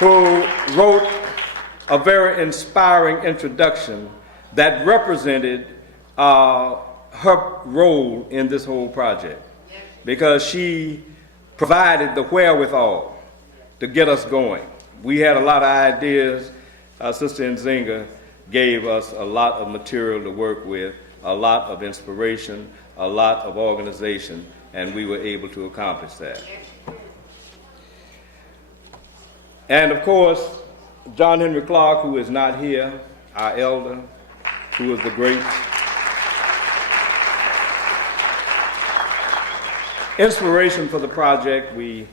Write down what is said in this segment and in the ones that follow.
who wrote a very inspiring introduction that represented her role in this whole project, because she provided the wherewithal to get us going. We had a lot of ideas. Sister Nzinga gave us a lot of material to work with, a lot of inspiration, a lot of organization, and we were able to accomplish that. And of course, John Henry Clark, who is not here, our elder, who was the great inspiration for the project. We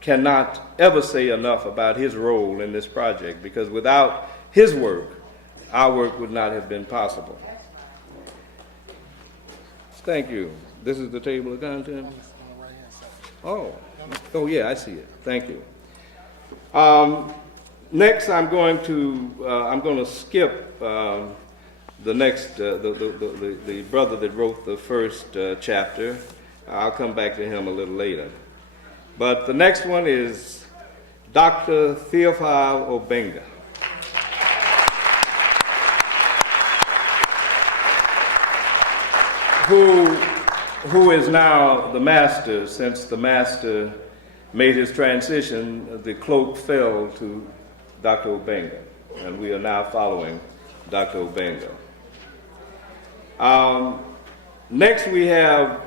cannot ever say enough about his role in this project, because without his work, our work would not have been possible. Thank you. This is the table of contents? Oh yeah, I see it. Thank you. Next, I'm going to skip the next, the brother that wrote the first chapter. I'll come back to him a little later. But the next one is Dr. Theophile Obenga, who is now the master. Since the master made his transition, the cloak fell to Dr. Obenga, and we are now following Dr. Obenga. Next we have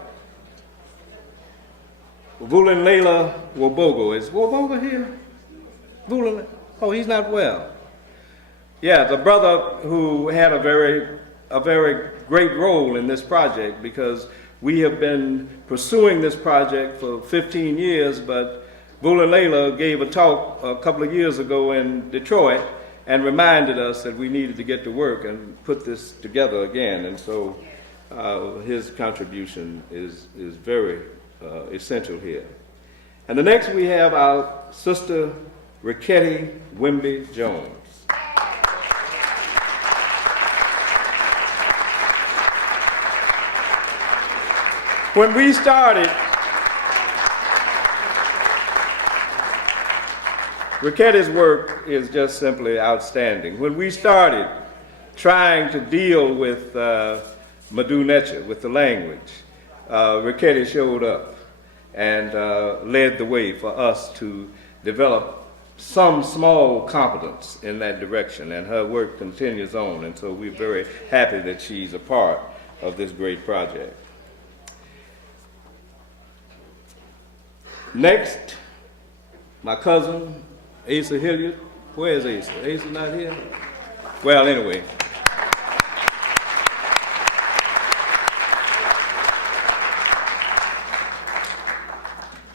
Buland Leyla Wabogo. Is Wabogo here? Buland? Oh, he's not well. Yeah, the brother who had a very great role in this project, because we have been pursuing this project for 15 years, but Buland Leyla gave a talk a couple of years ago in Detroit and reminded us that we needed to get to work and put this together again. And so his contribution is very essential here. And the next we have our sister McKenney Jones. When we started, McKenney's work is just simply outstanding. When we started trying to deal with Madu Necha, with the language, McKenney showed up and led the way for us to develop some small competence in that direction, and her work continues on, and so we're very happy that she's a part of this great project. Next, my cousin, ASA Hilliard. Where is Asa? Asa not here? Well, anyway.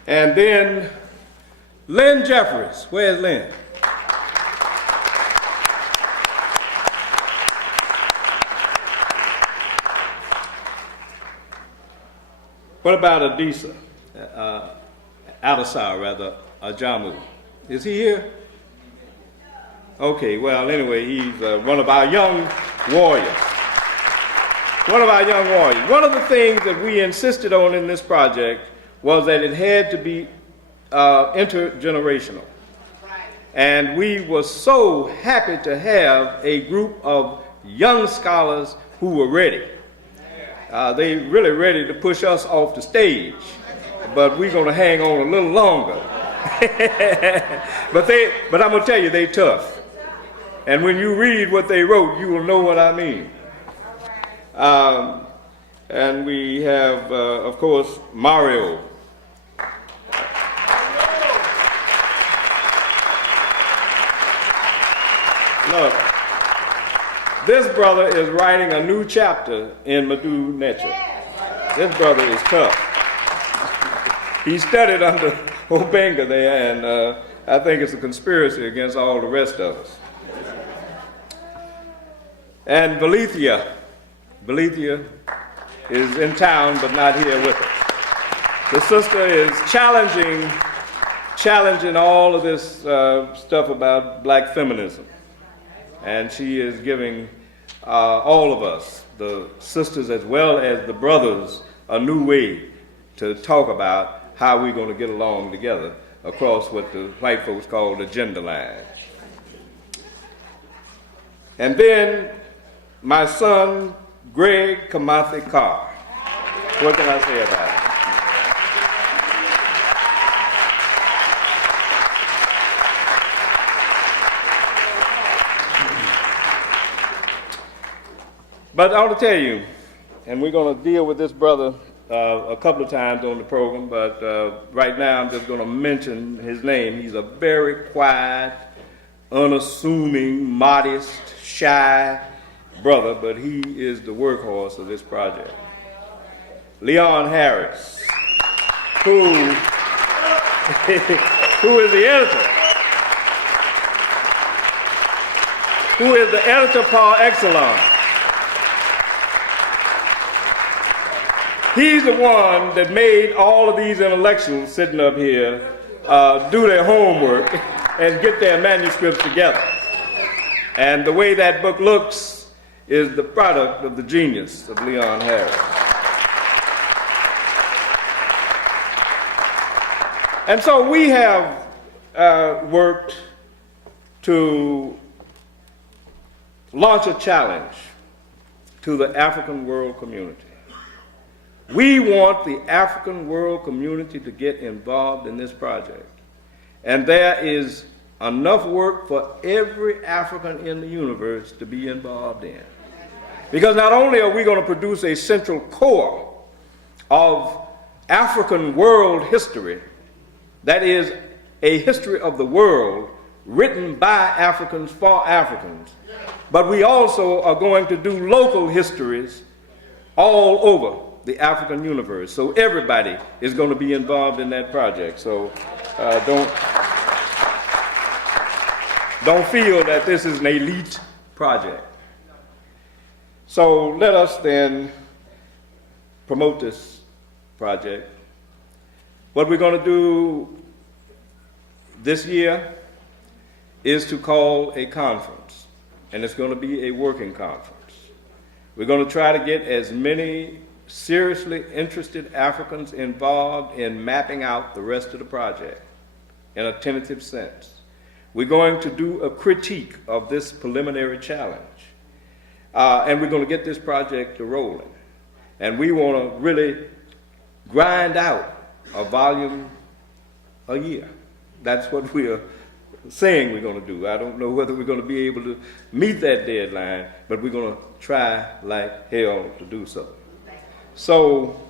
And then Lynn Jeffers. Where's Lynn? What about Adisa? Adisa, rather, Ajamu. Is he here? Okay, well, anyway, he's one of our young warriors. One of our young warriors. One of the things that we insisted on in this project was that it had to be intergenerational. And we were so happy to have a group of young scholars who were ready. They really ready to push us off the stage, but we're going to hang on a little longer. But I'm going to tell you, they tough. And when you read what they wrote, you will know what I mean. And we have, of course, Mario. Look, this brother is writing a new chapter in Madu Necha. This brother is tough. He studied under Obenga there, and I think it's a conspiracy against all the rest of us. And Valethia is in town but not here with us. The sister is challenging all of this stuff about black feminism. And she is giving all of us, the sisters as well as the brothers, a new way to talk about how we're going to get along together across what the white folks call the gender line. And then my son, Greg Kamathi Carr. What can I say about it? But I want to tell you, and we're going to deal with this brother a couple of times on the program, but right now I'm just going to mention his name. He's a very quiet, unassuming, modest, shy brother, but he is the workhorse of this project. Leon Harris, who is the editor, who is the editor par excellence. He's the one that made all of these intellectuals sitting up here do their homework and get their manuscripts together. And the way that book looks is the product of the genius of Leon Harris. And so we have worked to launch a challenge to the African world community. We want the African world community to get involved in this project. And there is enough work for every African in the universe to be involved in. Because not only are we going to produce a central core of African world history, that is a history of the world written by Africans for Africans, but we also are going to do local histories all over the African universe. So everybody is going to be involved in that project. So don't feel that this is an elite project. So let us then promote this project. What we're going to do this year is to call a conference, and it's going to be a working conference. We're going to try to get as many seriously interested Africans involved in mapping out the rest of the project in a tentative sense. We're going to do a critique of this preliminary challenge, and we're going to get this project rolling. And we want to really grind out a volume a year. That's what we're saying we're going to do. I don't know whether we're going to be able to meet that deadline, but we're going to try like hell to do so. So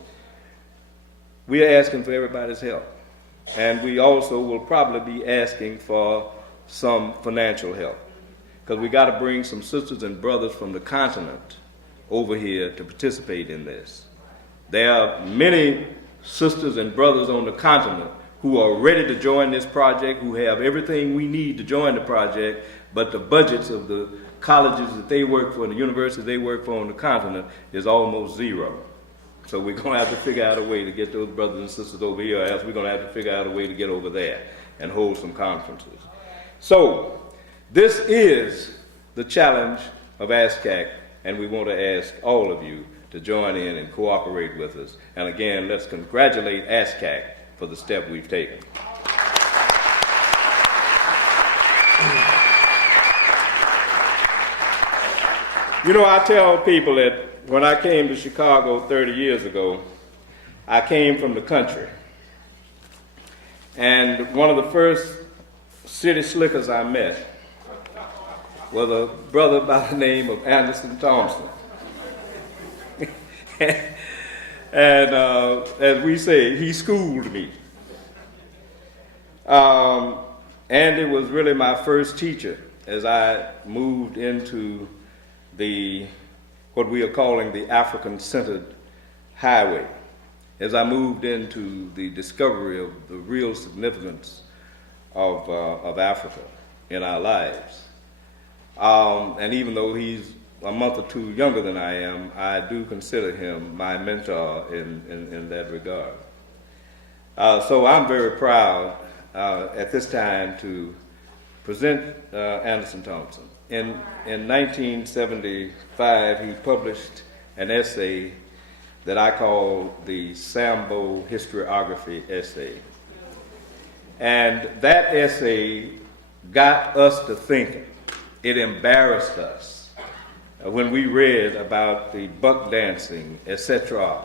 we are asking for everybody's help. And we also will probably be asking for some financial help, because we got to bring some sisters and brothers from the continent over here to participate in this. There are many sisters and brothers on the continent who are ready to join this project, who have everything we need to join the project, but the budgets of the colleges that they work for and the universities they work for on the continent is almost zero. So we're going to have to figure out a way to get those brothers and sisters over here, or else we're going to have to figure out a way to get over there and hold some conferences. So this is the challenge of ASCAC, and we want to ask all of you to join in and cooperate with us. And again, let's congratulate ASCAC for the step we've taken. You know, I tell people that when I came to Chicago 30 years ago, I came from the country. And one of the first city slickers I met was a brother by the name of Anderson Thompson. And as we say, he schooled me. Andy was really my first teacher as I moved into what we are calling the African-centered highway, as I moved into the discovery of the real significance of Africa in our lives. And even though he's a month or two younger than I am, I do consider him my mentor in that regard. So I'm very proud at this time to present Anderson Thompson. In 1975, he published an essay that I call the Sambo Historiography essay. And that essay got us to thinking. It embarrassed us when we read about the buck dancing, etc.,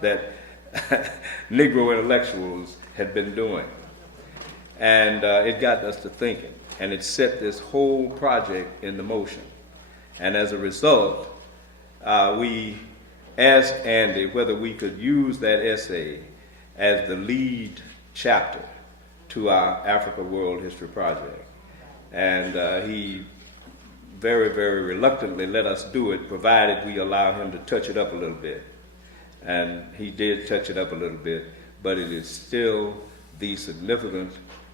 that Negro intellectuals had been doing. And it got us to thinking, and it set this whole project into motion. And as a result, we asked Andy whether we could use that essay as the lead chapter to our Africa World History Project. And he very, very reluctantly let us do it, provided we allow him to touch it up a little bit. And he did touch it up a little bit, but it is still the significant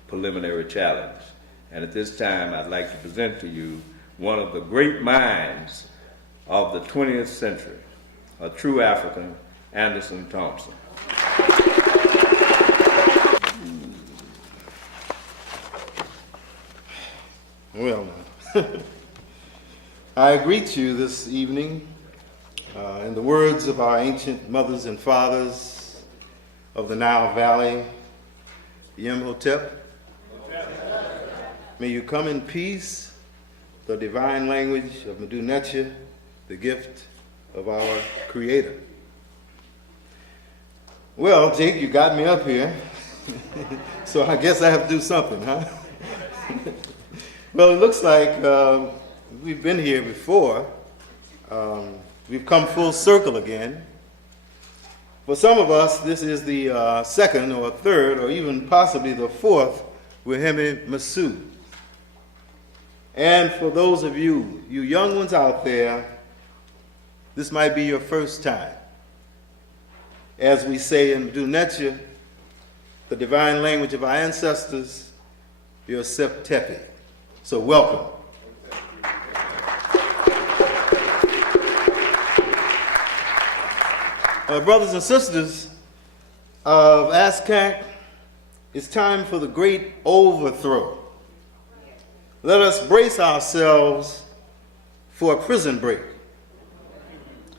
preliminary challenge. And at this time, I'd like to present to you one of the great minds of the 20th century, a true African, Anderson Thompson. Well, I greet you this evening in the words of our ancient mothers and fathers of the Nile Valley, Imhotep. May you come in peace, the divine language of Medu Neter, the gift of our Creator. Well, Jake, you got me up here, so I guess I have to do something, huh? Well, it looks like we've been here before. We've come full circle again. For some of us, this is the second or third or even possibly the fourth Wahemi Masu. And for those of you young ones out there, this might be your first time. As we say in Medu Neter, the divine language of our ancestors, Yosef Tepe. So welcome. Brothers and sisters of ASCAC, it's time for the great overthrow. Let us brace ourselves for a prison break,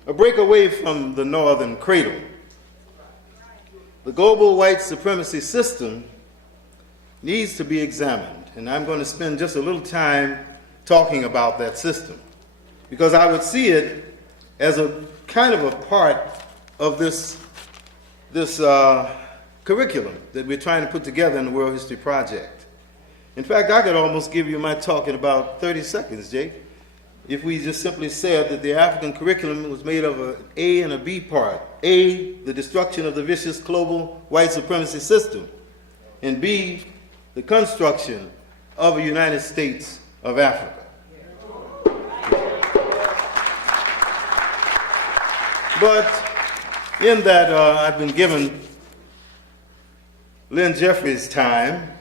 a break away from the northern cradle. The global white supremacy system needs to be examined, and I'm going to spend just a little time talking about that system, because I would see it as a kind of a part of this curriculum that we're trying to put together in the World History Project. In fact, I could almost give you my talk in about 30 seconds, Jake, if we just simply said that the African curriculum was made of an A and a B part. A, the destruction of the vicious global white supremacy system, and B, the construction of a United States of Africa. But in that I've been given Lynn Jeffers' time,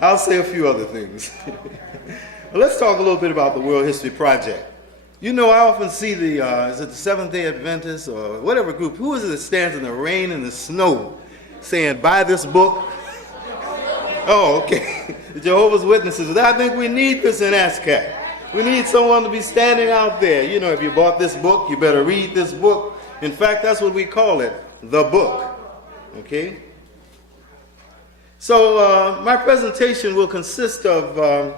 I'll say a few other things. Let's talk a little bit about the World History Project. You know, I often see is it the Seventh-day Adventists or whatever group, who is it that stands in the rain and the snow saying, buy this book? Oh, okay. The Jehovah's Witnesses. I think we need this in ASCAC. We need someone to be standing out there. You know, if you bought this book, you better read this book. In fact, that's what we call it, the book. Okay? So my presentation will consist of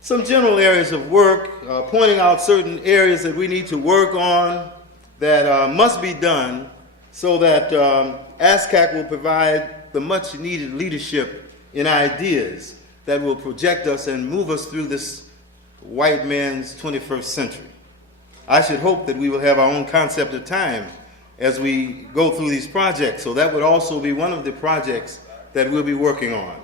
some general areas of work, pointing out certain areas that we need to work on that must be done so that ASCAC will provide the much needed leadership in ideas that will project us and move us through this white man's 21st century. I should hope that we will have our own concept of time as we go through these projects. So that would also be one of the projects that we'll be working on.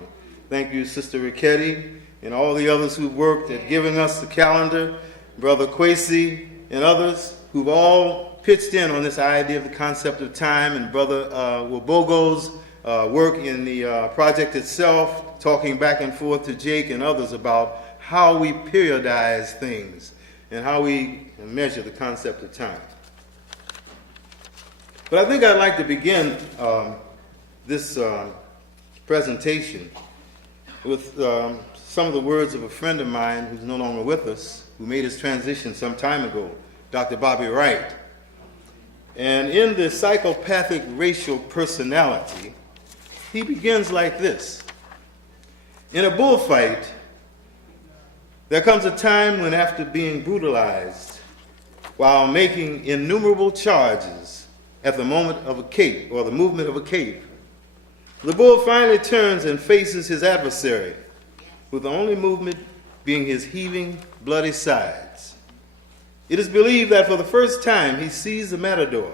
Thank you, Sister Richetti, and all the others who've worked at giving us the calendar, Brother Kwesi and others who've all pitched in on this idea of the concept of time, and Brother Wabogo's work in the project itself, talking back and forth to Jake and others about how we periodize things and how we measure the concept of time. But I think I'd like to begin this presentation with some of the words of a friend of mine who's no longer with us, who made his transition some time ago, Dr. Bobby Wright. And in the psychopathic racial personality, he begins like this. In a bullfight, there comes a time when, after being brutalized while making innumerable charges at the moment of a cape or the movement of a cape, the bull finally turns and faces his adversary, with the only movement being his heaving, bloody sides. It is believed that for the first time he sees the matador,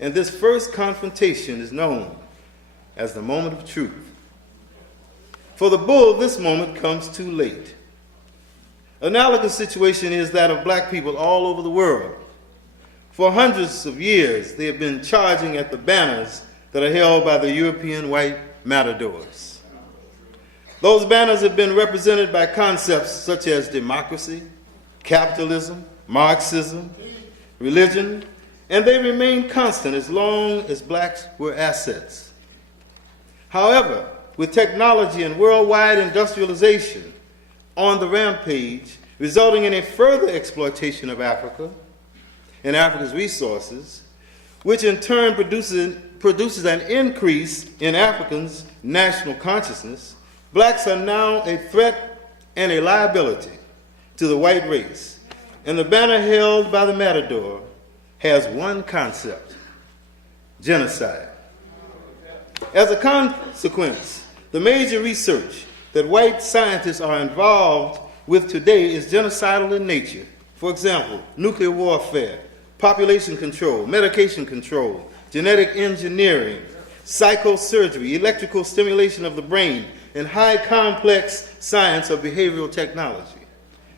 and this first confrontation is known as the moment of truth. For the bull, this moment comes too late. Analogous situation is that of black people all over the world. For hundreds of years, they have been charging at the banners that are held by the European white matadors. Those banners have been represented by concepts such as democracy, capitalism, Marxism, religion, and they remain constant as long as blacks were assets. However, with technology and worldwide industrialization on the rampage, resulting in a further exploitation of Africa and Africa's resources, which in turn produces an increase in Africans' national consciousness, blacks are now a threat and a liability to the white race. And the banner held by the matador has one concept: genocide. As a consequence, the major research that white scientists are involved with today is genocidal in nature. For example, nuclear warfare, population control, medication control, genetic engineering, psychosurgery, electrical stimulation of the brain, and high complex science of behavioral technology.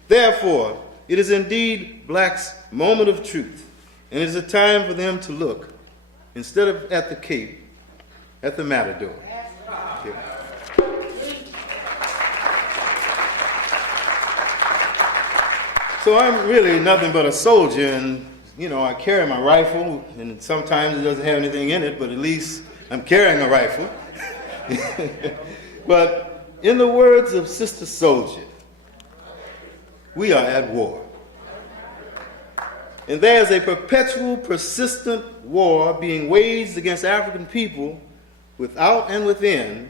Therefore, it is indeed blacks' moment of truth, and it is a time for them to look, instead of at the cape, at the matador. Okay. So I'm really nothing but a soldier, and I carry my rifle, and sometimes it doesn't have anything in it, but at least I'm carrying a rifle. But in the words of Sister Soldier, we are at war. And there is a perpetual, persistent war being waged against African people without and within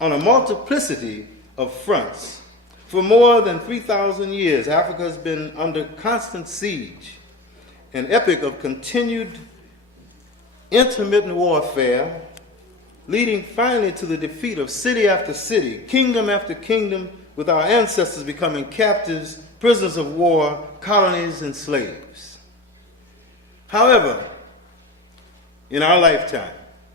on a multiplicity of fronts. For more than 3,000 years, Africa has been under constant siege, an epic of continued intermittent warfare, leading finally to the defeat of city after city, kingdom after kingdom, with our ancestors becoming captives, prisoners of war, colonies, and slaves. However, in our lifetime,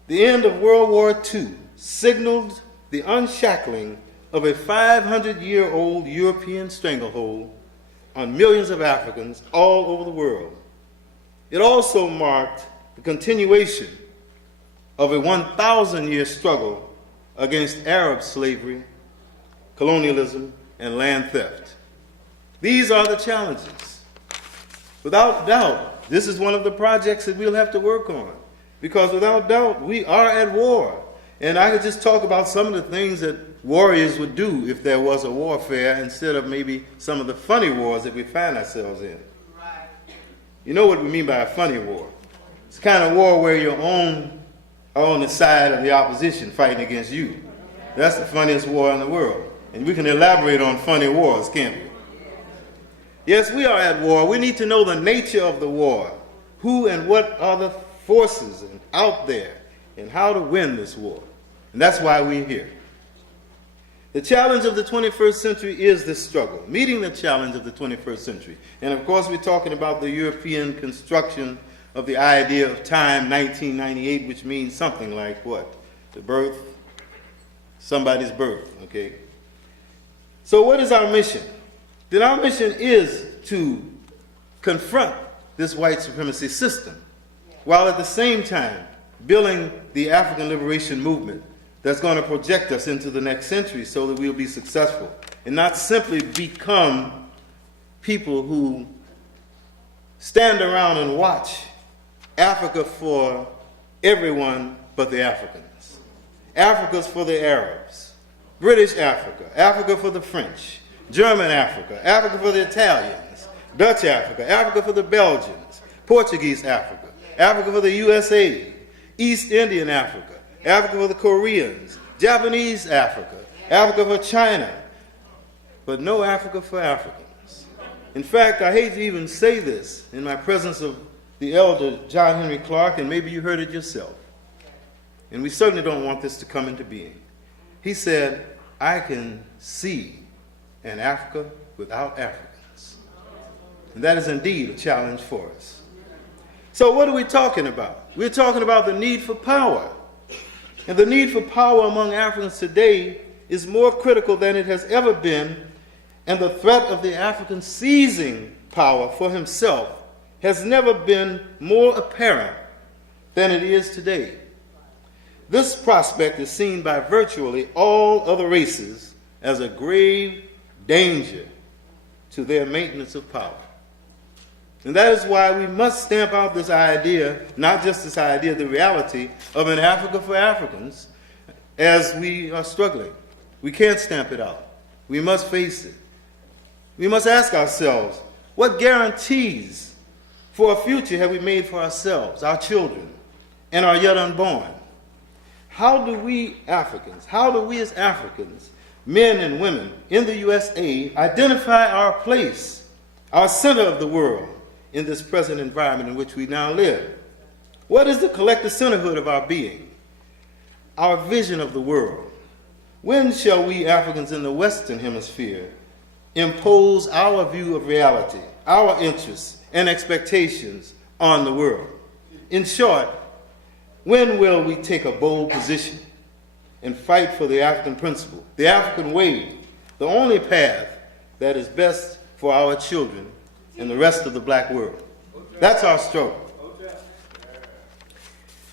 the end of World War II signaled the unshackling of a 500-year-old European stranglehold on millions of Africans all over the world. It also marked the continuation of a 1,000-year struggle against Arab slavery, colonialism, and land theft. These are the challenges. Without doubt, this is one of the projects that we'll have to work on, because without doubt, we are at war. And I could just talk about some of the things that warriors would do if there was a warfare, instead of maybe some of the funny wars that we find ourselves in. Right. You know what we mean by a funny war? It's the kind of war where you're on the side of the opposition fighting against you. That's the funniest war in the world. And we can elaborate on funny wars, can't we? Yes, we are at war. We need to know the nature of the war, who and what are the forces out there, and how to win this war. And that's why we're here. The challenge of the 21st century is this struggle, meeting the challenge of the 21st century. And of course, we're talking about the European construction of the idea of time, 1998, which means something like what? The birth, somebody's birth, okay? So what is our mission? Then our mission is to confront this white supremacy system, while at the same time building the African liberation movement that's going to project us into the next century so that we'll be successful and not simply become people who stand around and watch Africa for everyone but the Africans. Africa's for the Arabs, British Africa, Africa for the French, German Africa, Africa for the Italians, Dutch Africa, Africa for the Belgians, Portuguese Africa, Africa for the USA, East Indian Africa, Africa for the Koreans, Japanese Africa, Africa for China, but no Africa for Africans. In fact, I hate to even say this in my presence of the elder John Henry Clark, and maybe you heard it yourself, and we certainly don't want this to come into being. He said, I can see an Africa without Africans. And that is indeed a challenge for us. So what are we talking about? We're talking about the need for power. And the need for power among Africans today is more critical than it has ever been, and the threat of the African seizing power for himself has never been more apparent than it is today. This prospect is seen by virtually all other races as a grave danger to their maintenance of power. And that is why we must stamp out this idea, not just this idea, the reality of an Africa for Africans, as we are struggling. We can't stamp it out. We must face it. We must ask ourselves, what guarantees for a future have we made for ourselves, our children, and our yet unborn? How do we Africans, how do we as Africans, men and women in the USA, identify our place, our center of the world, in this present environment in which we now live? What is the collective centerhood of our being, our vision of the world? When shall we Africans in the Western Hemisphere impose our view of reality, our interests and expectations on the world? In short, when will we take a bold position and fight for the African principle, the African way, the only path that is best for our children and the rest of the black world? That's our struggle.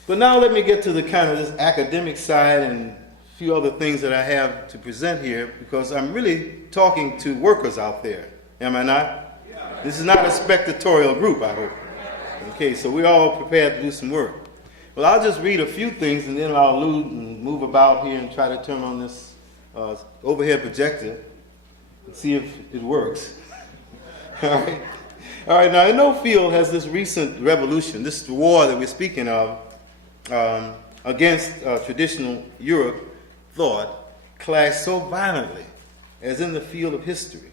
But now let me get to the kind of this academic side and a few other things that I have to present here, because I'm really talking to workers out there, am I not? This is not a spectatorial group, I hope. Okay, so we're all prepared to do some work. Well, I'll just read a few things and then I'll allude and move about here and try to turn on this overhead projector and see if it works. All right. All right, now in no field has this recent revolution, this war that we're speaking of against traditional Europe thought, clashed so violently as in the field of history,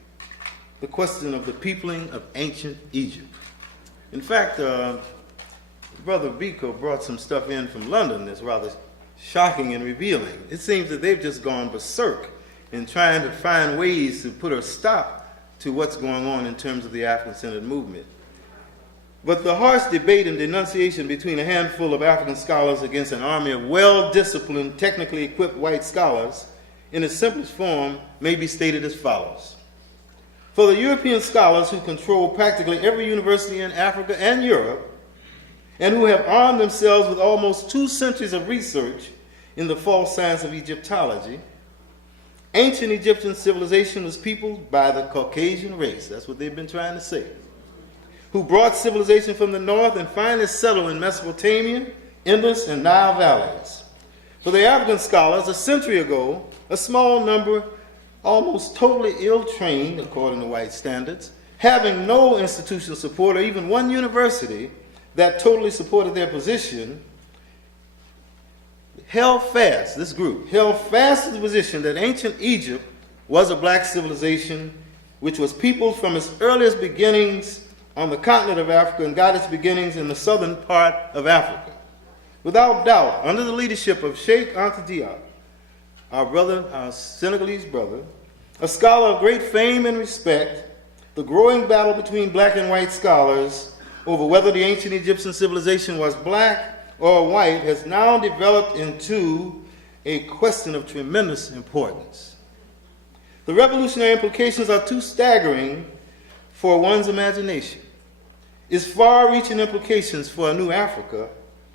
the question of the peopling of ancient Egypt. In fact, Brother Biko brought some stuff in from London that's rather shocking and revealing. It seems that they've just gone berserk in trying to find ways to put a stop to what's going on in terms of the African-centered movement. But the harsh debate and denunciation between a handful of African scholars against an army of well-disciplined, technically equipped white scholars, in its simplest form, may be stated as follows. For the European scholars who control practically every university in Africa and Europe, and who have armed themselves with almost 2 centuries of research in the false science of Egyptology, ancient Egyptian civilization was peopled by the Caucasian race, that's what they've been trying to say, who brought civilization from the north and finally settled in Mesopotamia, Indus, and Nile valleys. For the African scholars, a century ago, a small number, almost totally ill-trained, according to white standards, having no institutional support or even one university that totally supported their position, held fast, this group, held fast to the position that ancient Egypt was a black civilization which was peopled from its earliest beginnings on the continent of Africa and got its beginnings in the southern part of Africa. Without doubt, under the leadership of Sheikh Anta Diop, our brother, our Senegalese brother, a scholar of great fame and respect, the growing battle between black and white scholars over whether the ancient Egyptian civilization was black or white has now developed into a question of tremendous importance. The revolutionary implications are too staggering for one's imagination. Its far-reaching implications for a new Africa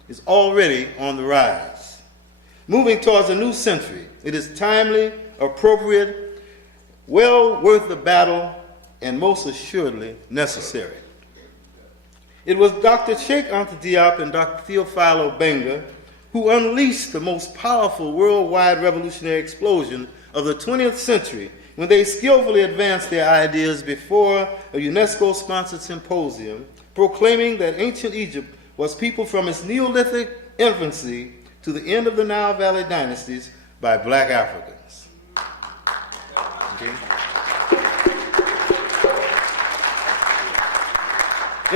is already on the rise. Moving towards a new century, it is timely, appropriate, well worth the battle, and most assuredly necessary. It was Dr. Sheikh Anta Diop and Dr. Theophile Obenga who unleashed the most powerful worldwide revolutionary explosion of the 20th century when they skillfully advanced their ideas before a UNESCO-sponsored symposium proclaiming that ancient Egypt was peopled from its Neolithic infancy to the end of the Nile Valley dynasties by black Africans. Okay.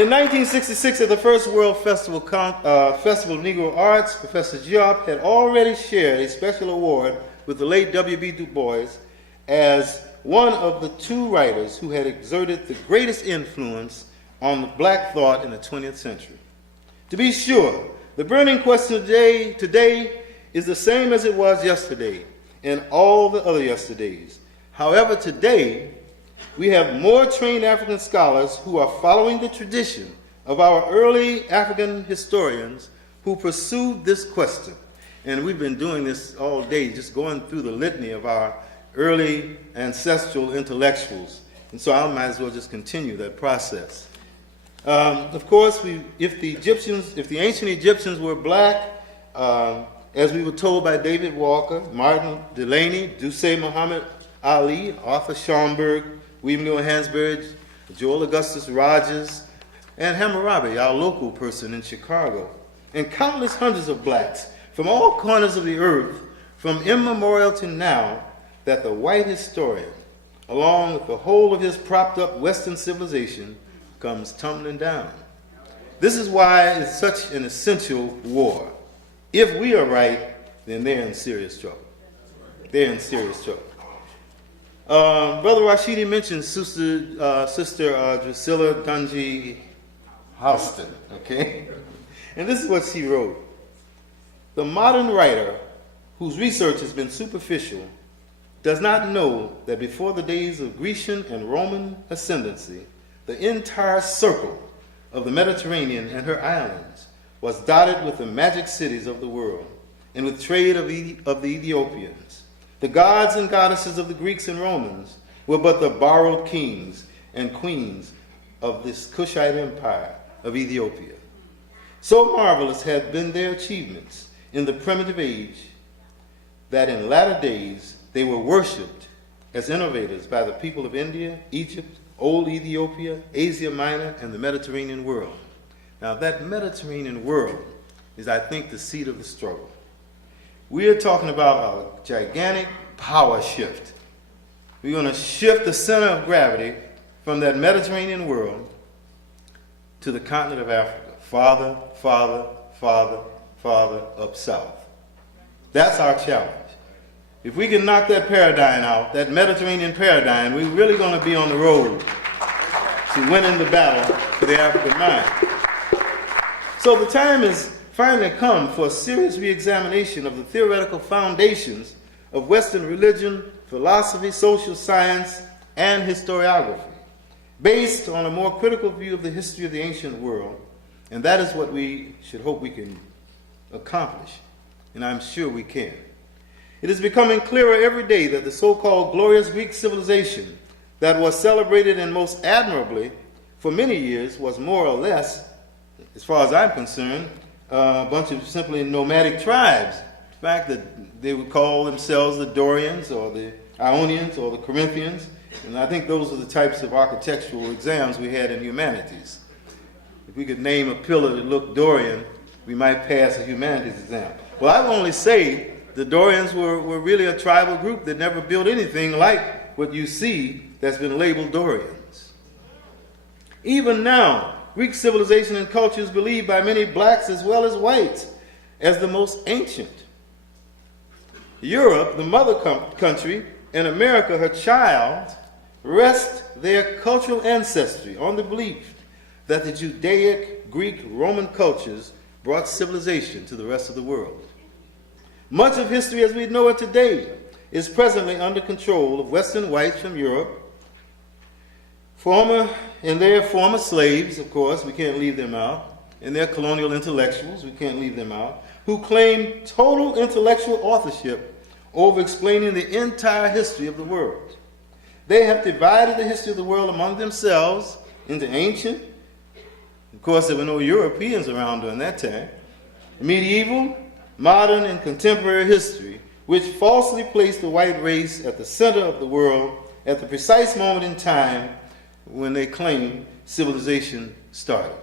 In 1966, at the first World Festival of Negro Arts, Professor Diop had already shared a special award with the late W.B. Du Bois as one of the two writers who had exerted the greatest influence on the black thought in the 20th century. To be sure, the burning question today is the same as it was yesterday and all the other yesterdays. However, today, we have more trained African scholars who are following the tradition of our early African historians who pursued this question. And we've been doing this all day, just going through the litany of our early ancestral intellectuals. And so I might as well just continue that process. Of course, if the ancient Egyptians were black, as we were told by David Walker, Martin Delany, Ducey Muhammad Ali, Arthur Schomburg, William Lewis Hansberry, Joel Augustus Rogers, and Hammurabi, our local person in Chicago, and countless hundreds of blacks from all corners of the earth, from immemorial to now, that the white historian, along with the whole of his propped up Western civilization, comes tumbling down. This is why it's such an essential war. If we are right, then they're in serious trouble. They're in serious trouble. Brother Rashidi mentioned Sister Drusilla Dungy Houston, okay? And this is what she wrote. The modern writer, whose research has been superficial, does not know that before the days of Grecian and Roman ascendancy, the entire circle of the Mediterranean and her islands was dotted with the magic cities of the world and with trade of the Ethiopians. The gods and goddesses of the Greeks and Romans were but the borrowed kings and queens of this Kushite empire of Ethiopia. So marvelous had been their achievements in the primitive age that in latter days they were worshipped as innovators by the people of India, Egypt, Old Ethiopia, Asia Minor, and the Mediterranean world. Now that Mediterranean world is, I think, the seat of the struggle. We are talking about a gigantic power shift. We're going to shift the center of gravity from that Mediterranean world to the continent of Africa. Farther, farther, farther, farther up south. That's our challenge. If we can knock that paradigm out, that Mediterranean paradigm, we're really going to be on the road to winning the battle for the African mind. So the time has finally come for a serious re-examination of the theoretical foundations of Western religion, philosophy, social science, and historiography, based on a more critical view of the history of the ancient world. And that is what we should hope we can accomplish, and I'm sure we can. It is becoming clearer every day that the so-called glorious Greek civilization that was celebrated and most admirably for many years was more or less, as far as I'm concerned, a bunch of simply nomadic tribes. In fact, that they would call themselves the Dorians or the Ionians or the Corinthians, and I think those are the types of architectural exams we had in humanities. If we could name a pillar that looked Dorian, we might pass a humanities exam. Well, I would only say the Dorians were really a tribal group that never built anything like what you see that's been labeled Dorians. Even now, Greek civilization and culture is believed by many blacks as well as whites as the most ancient. Europe, the mother country, and America, her child, rest their cultural ancestry on the belief that the Judaic, Greek, Roman cultures brought civilization to the rest of the world. Much of history as we know it today is presently under control of Western whites from Europe, and their former slaves, of course, we can't leave them out, and their colonial intellectuals, we can't leave them out, who claim total intellectual authorship over explaining the entire history of the world. They have divided the history of the world among themselves into ancient, of course there were no Europeans around during that time, medieval, modern, and contemporary history, which falsely placed the white race at the center of the world at the precise moment in time when they claim civilization started.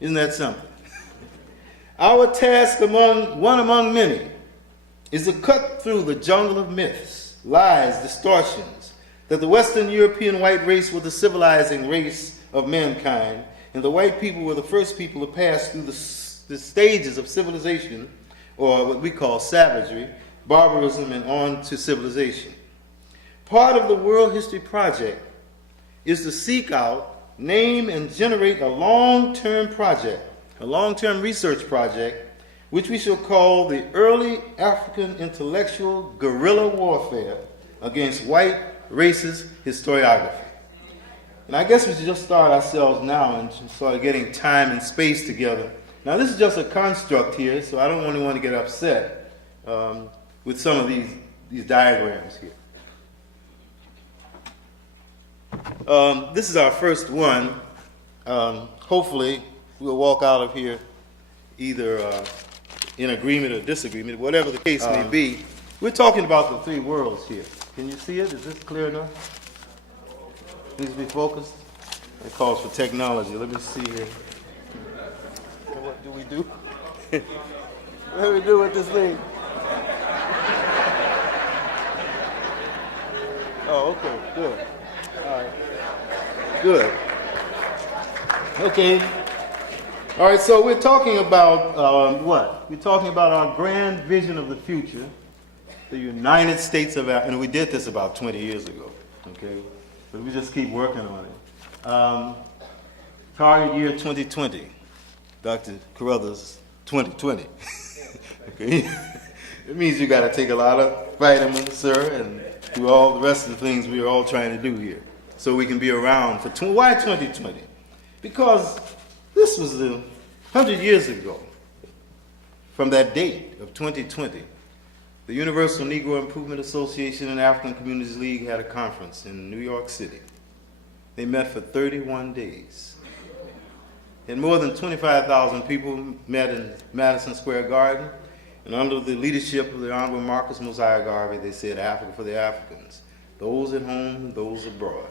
Isn't that something? Our task one among many is to cut through the jungle of myths, lies, distortions, that the Western European white race was the civilizing race of mankind, and the white people were the first people to pass through the stages of civilization, or what we call savagery, barbarism, and on to civilization. Part of the World History Project is to seek out, name, and generate a long-term project, a long-term research project, which we shall call the Early African Intellectual Guerrilla Warfare Against White Racist Historiography. And I guess we should just start ourselves now and start getting time and space together. Now, this is just a construct here, so I don't want anyone to get upset with some of these diagrams here. This is our first one. Hopefully, we'll walk out of here either in agreement or disagreement, whatever the case may be. We're talking about the three worlds here. Can you see it? Is this clear enough? Please be focused. It calls for technology. Let me see here. What do we do? What do we do with this thing? Oh, okay, good. All right. Good. Okay. All right, so we're talking about what? We're talking about our grand vision of the future, the United States of Africa, and we did this about 20 years ago, okay? But we just keep working on it. Target year 2020. Dr. Carruthers, 2020. Okay? It means you got to take a lot of vitamins, sir, and do all the rest of the things we are all trying to do here, so we can be around for why 2020? Because this was 100 years ago. From that date of 2020, the Universal Negro Improvement Association and African Communities League had a conference in New York City. They met for 31 days. And more than 25,000 people met in Madison Square Garden. And under the leadership of the Honorable Marcus Mosiah Garvey, they said, Africa for the Africans, those at home and those abroad.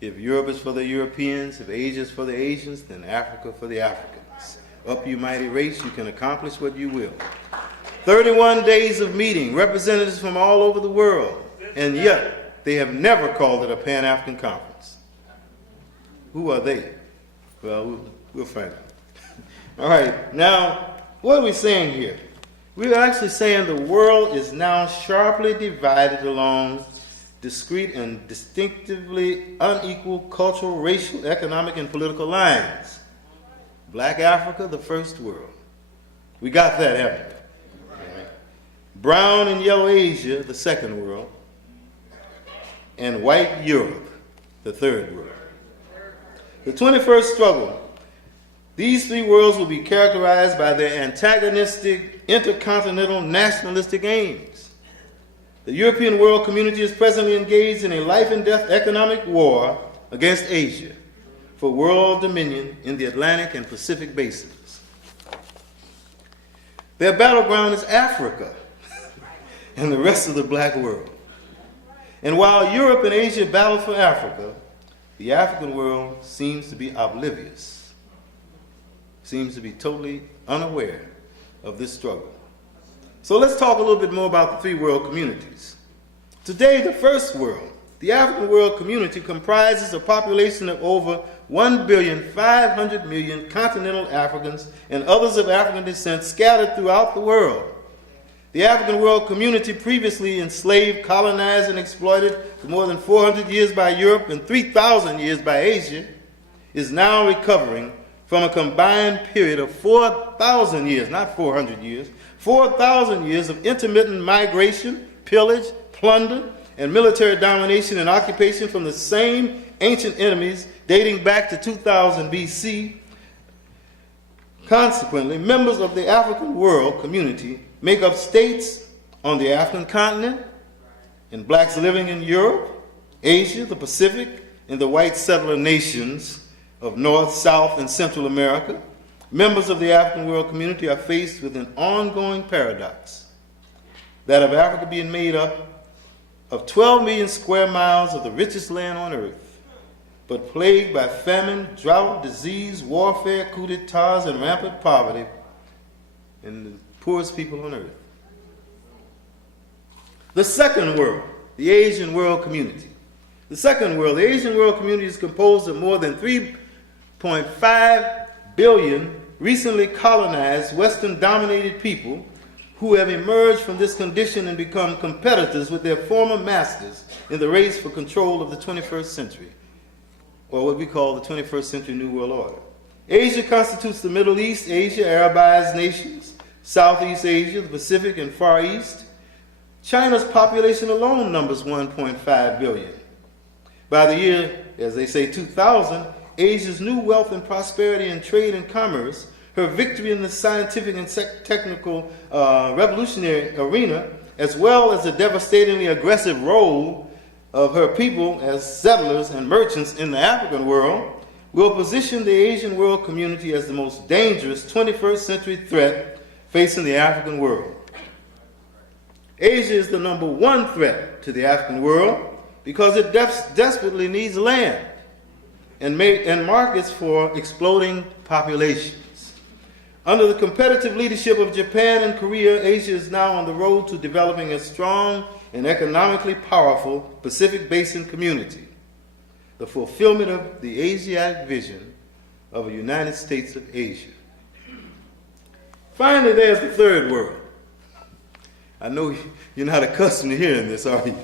If Europe is for the Europeans, if Asia is for the Asians, then Africa for the Africans. Up, you mighty race, you can accomplish what you will. 31 days of meeting, representatives from all over the world, and yet they have never called it a Pan-African Conference. Who are they? Well, we'll find out. All right, now, what are we saying here? We're actually saying the world is now sharply divided along discrete and distinctively unequal cultural, racial, economic, and political lines. Black Africa, the first world. We got that, haven't we? Brown and yellow Asia, the second world. And white Europe, the third world. The 21st struggle. These three worlds will be characterized by their antagonistic, intercontinental, nationalistic aims. The European world community is presently engaged in a life and death economic war against Asia for world dominion in the Atlantic and Pacific basins. Their battleground is Africa and the rest of the black world. And while Europe and Asia battle for Africa, the African world seems to be oblivious, seems to be totally unaware of this struggle. So let's talk a little bit more about the three world communities. Today, the first world, the African world community, comprises a population of over 1,500,000,000 continental Africans and others of African descent scattered throughout the world. The African world community, previously enslaved, colonized, and exploited for more than 400 years by Europe and 3,000 years by Asia, is now recovering from a combined period of 4,000 years, not 400 years, 4,000 years of intermittent migration, pillage, plunder, and military domination and occupation from the same ancient enemies dating back to 2000 BC. Consequently, members of the African world community make up states on the African continent, and blacks living in Europe, Asia, the Pacific, and the white settler nations of North, South, and Central America. Members of the African world community are faced with an ongoing paradox, that of Africa being made up of 12 million square miles of the richest land on earth, but plagued by famine, drought, disease, warfare, coup d'etats, and rampant poverty, and the poorest people on earth. The second world, the Asian world community. The second world, the Asian world community, is composed of more than 3.5 billion recently colonized, Western-dominated people who have emerged from this condition and become competitors with their former masters in the race for control of the 21st century, or what we call the 21st century New World Order. Asia constitutes the Middle East, Asia, Arabized nations, Southeast Asia, the Pacific, and Far East. China's population alone numbers 1.5 billion. By the year, as they say, 2000, Asia's new wealth and prosperity in trade and commerce, her victory in the scientific and technical revolutionary arena, as well as the devastatingly aggressive role of her people as settlers and merchants in the African world, will position the Asian world community as the most dangerous 21st century threat facing the African world. Asia is the number one threat to the African world because it desperately needs land and markets for exploding populations. Under the competitive leadership of Japan and Korea, Asia is now on the road to developing a strong and economically powerful Pacific Basin community, the fulfillment of the Asiatic vision of a United States of Asia. Finally, there's the third world. I know you're not accustomed to hearing this, are you?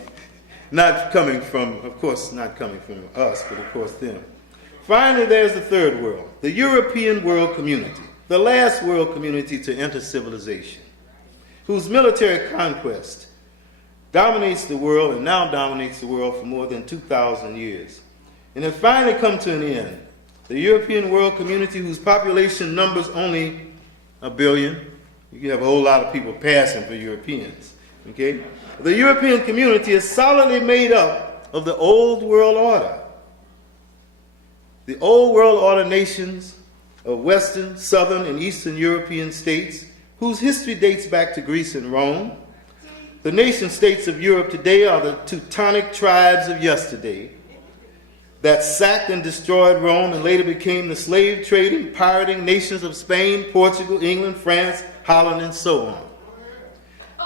Not coming from, of course, not coming from us, but of course them. Finally, there's the third world, the European world community, the last world community to enter civilization, whose military conquest dominates the world and now dominates the world for more than 2,000 years. And has finally come to an end. The European world community, whose population numbers only 1 billion. You have a whole lot of people passing for Europeans. Okay? The European community is solidly made up of the old world order. The old world order nations of Western, Southern, and Eastern European states, whose history dates back to Greece and Rome. The nation states of Europe today are the Teutonic tribes of yesterday that sacked and destroyed Rome and later became the slave trading, pirating nations of Spain, Portugal, England, France, Holland, and so on.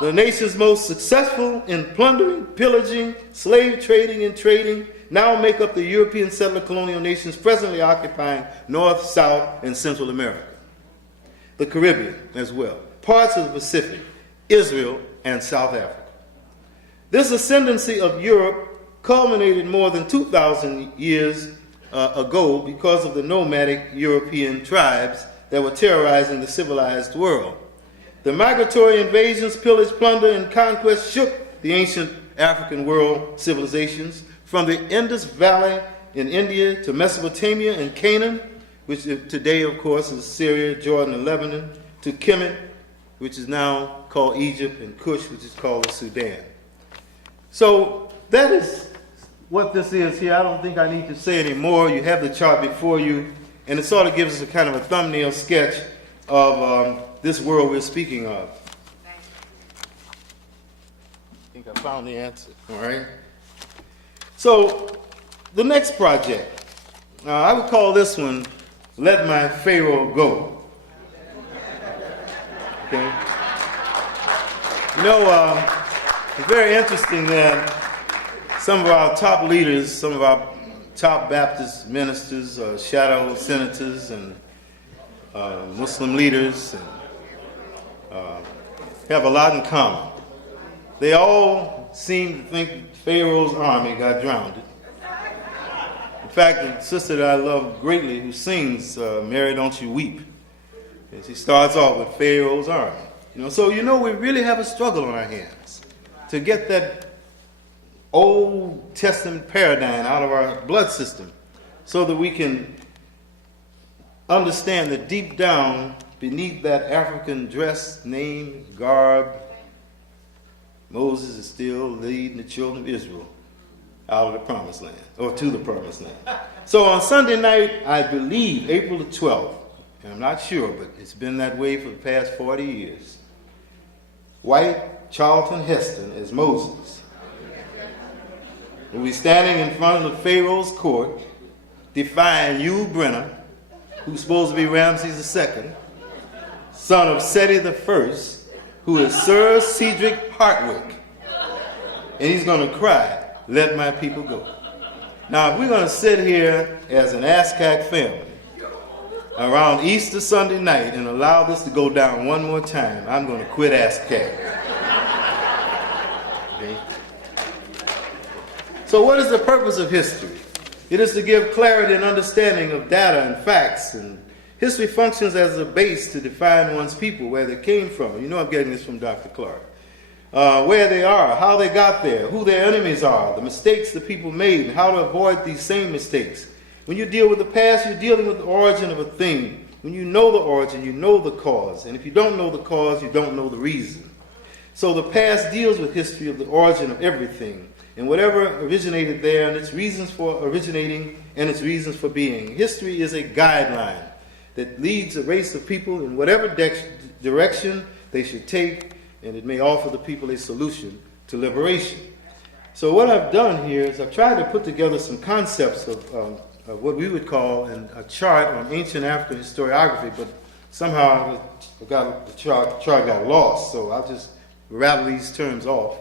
The nations most successful in plundering, pillaging, slave trading, and trading now make up the European settler colonial nations presently occupying North, South, and Central America, the Caribbean as well, parts of the Pacific, Israel, and South Africa. This ascendancy of Europe culminated more than 2,000 years ago because of the nomadic European tribes that were terrorizing the civilized world. The migratory invasions, pillage, plunder, and conquest shook the ancient African world civilizations from the Indus Valley in India to Mesopotamia and Canaan, which today, of course, is Syria, Jordan, and Lebanon, to Kemet, which is now called Egypt, and Kush, which is called the Sudan. So that is what this is here. I don't think I need to say any more. You have the chart before you, and it sort of gives us a kind of a thumbnail sketch of this world we're speaking of. I think I found the answer, all right? So the next project, I would call this one, Let My Pharaoh Go. Okay? You know, it's very interesting that some of our top leaders, some of our top Baptist ministers, shadow senators, and Muslim leaders have a lot in common. They all seem to think Pharaoh's army got drowned. In fact, the sister that I love greatly who sings, Mary Don't You Weep, and she starts off with Pharaoh's army. So we really have a struggle on our hands to get that Old Testament paradigm out of our blood system so that we can understand that deep down beneath that African dress, name, garb, Moses is still leading the children of Israel out of the promised land, or to the promised land. So on Sunday night, I believe, April the 12th, and I'm not sure, but it's been that way for the past 40 years, White Charlton Heston as Moses We'll be standing in front of the Pharaoh's court, defying Yul Brynner, who's supposed to be Ramses II, son of Seti I, who is Sir Cedric Hartwick. And he's going to cry, "Let my people go." Now, if we're going to sit here as an ASCAC family around Easter Sunday night and allow this to go down one more time, I'm going to quit ASCAC. Okay? So what is the purpose of history? It is to give clarity and understanding of data and facts, and history functions as a base to define one's people, where they came from. You know I'm getting this from Dr. Clark. Where they are, how they got there, who their enemies are, the mistakes the people made, and how to avoid these same mistakes. When you deal with the past, you're dealing with the origin of a thing. When you know the origin, you know the cause. And if you don't know the cause, you don't know the reason. So the past deals with history of the origin of everything, and whatever originated there, and its reasons for originating, and its reasons for being. History is a guideline that leads a race of people in whatever direction they should take, and it may offer the people a solution to liberation. So what I've done here is I've tried to put together some concepts of what we would call a chart on ancient African historiography, but somehow the chart got lost, so I'll just rattle these terms off.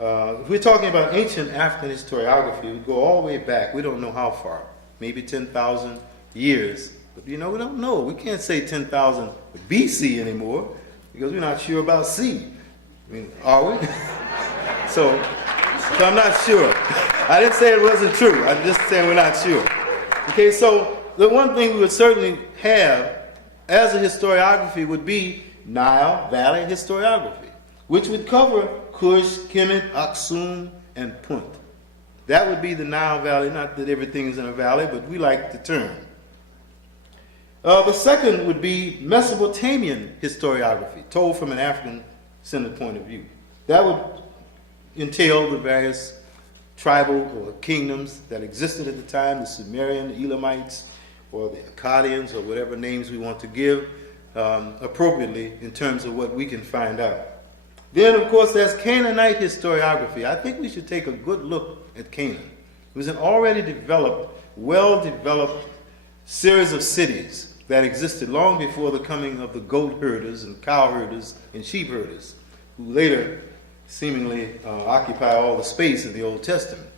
If we're talking about ancient African historiography, we go all the way back. We don't know how far, maybe 10,000 years. But we don't know. We can't say 10,000 BC anymore because we're not sure about C. I mean, are we? So I'm not sure. I didn't say it wasn't true. I'm just saying we're not sure. Okay, so the one thing we would certainly have as a historiography would be Nile Valley historiography, which would cover Kush, Kemet, Aksum, and Punt. That would be the Nile Valley. Not that everything is in a valley, but we like the term. The second would be Mesopotamian historiography, told from an African-centered point of view. That would entail the various tribal or kingdoms that existed at the time, the Sumerian, the Elamites, or the Akkadians, or whatever names we want to give appropriately in terms of what we can find out. Then, of course, there's Canaanite historiography. I think we should take a good look at Canaan. It was an already developed, well-developed series of cities that existed long before the coming of the goat herders and cow herders and sheep herders, who later seemingly occupy all the space in the Old Testament.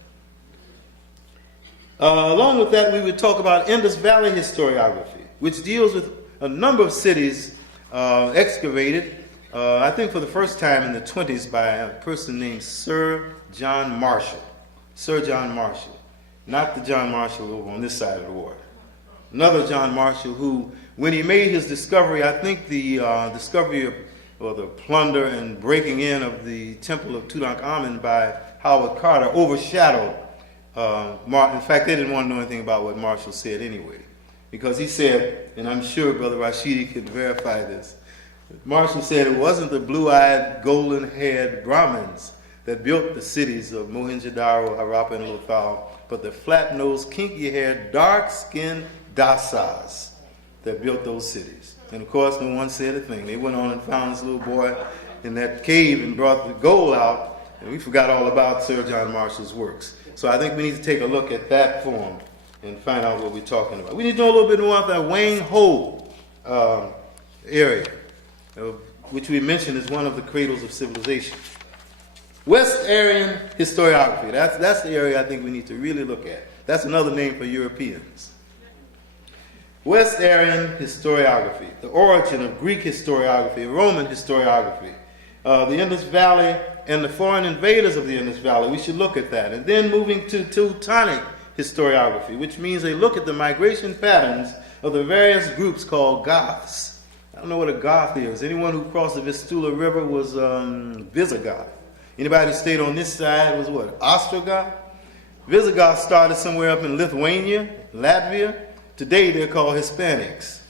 Along with that, we would talk about Indus Valley historiography, which deals with a number of cities excavated, I think for the first time in the 20s, by a person named Sir John Marshall. Sir John Marshall. Not the John Marshall over on this side of the water. Another John Marshall who, when he made his discovery, I think the discovery of, or the plunder and breaking in of the Temple of Tutankhamun by Howard Carter overshadowed in fact, they didn't want to know anything about what Marshall said anyway. Because he said, and I'm sure Brother Rashidi can verify this, Marshall said it wasn't the blue-eyed, golden-haired Brahmins that built the cities of Mohenjo-Daro, Harappa, and Lothal, but the flat-nosed, kinky-haired, dark-skinned Dassas that built those cities. And of course, no one said a thing. They went on and found this little boy in that cave and brought the gold out, and we forgot all about Sir John Marshall's works. So I think we need to take a look at that form and find out what we're talking about. We need to know a little bit more about that Wang Ho area, which we mentioned is one of the cradles of civilization. West Aryan historiography, that's the area I think we need to really look at. That's another name for Europeans. West Aryan historiography, the origin of Greek historiography, Roman historiography, the Indus Valley and the foreign invaders of the Indus Valley. We should look at that. And then moving to Teutonic historiography, which means they look at the migration patterns of the various groups called Goths. I don't know what a Goth is. Anyone who crossed the Vistula River was Visigoth. Anybody who stayed on this side was what? Ostrogoth? Visigoths started somewhere up in Lithuania, Latvia. Today they're called Hispanics.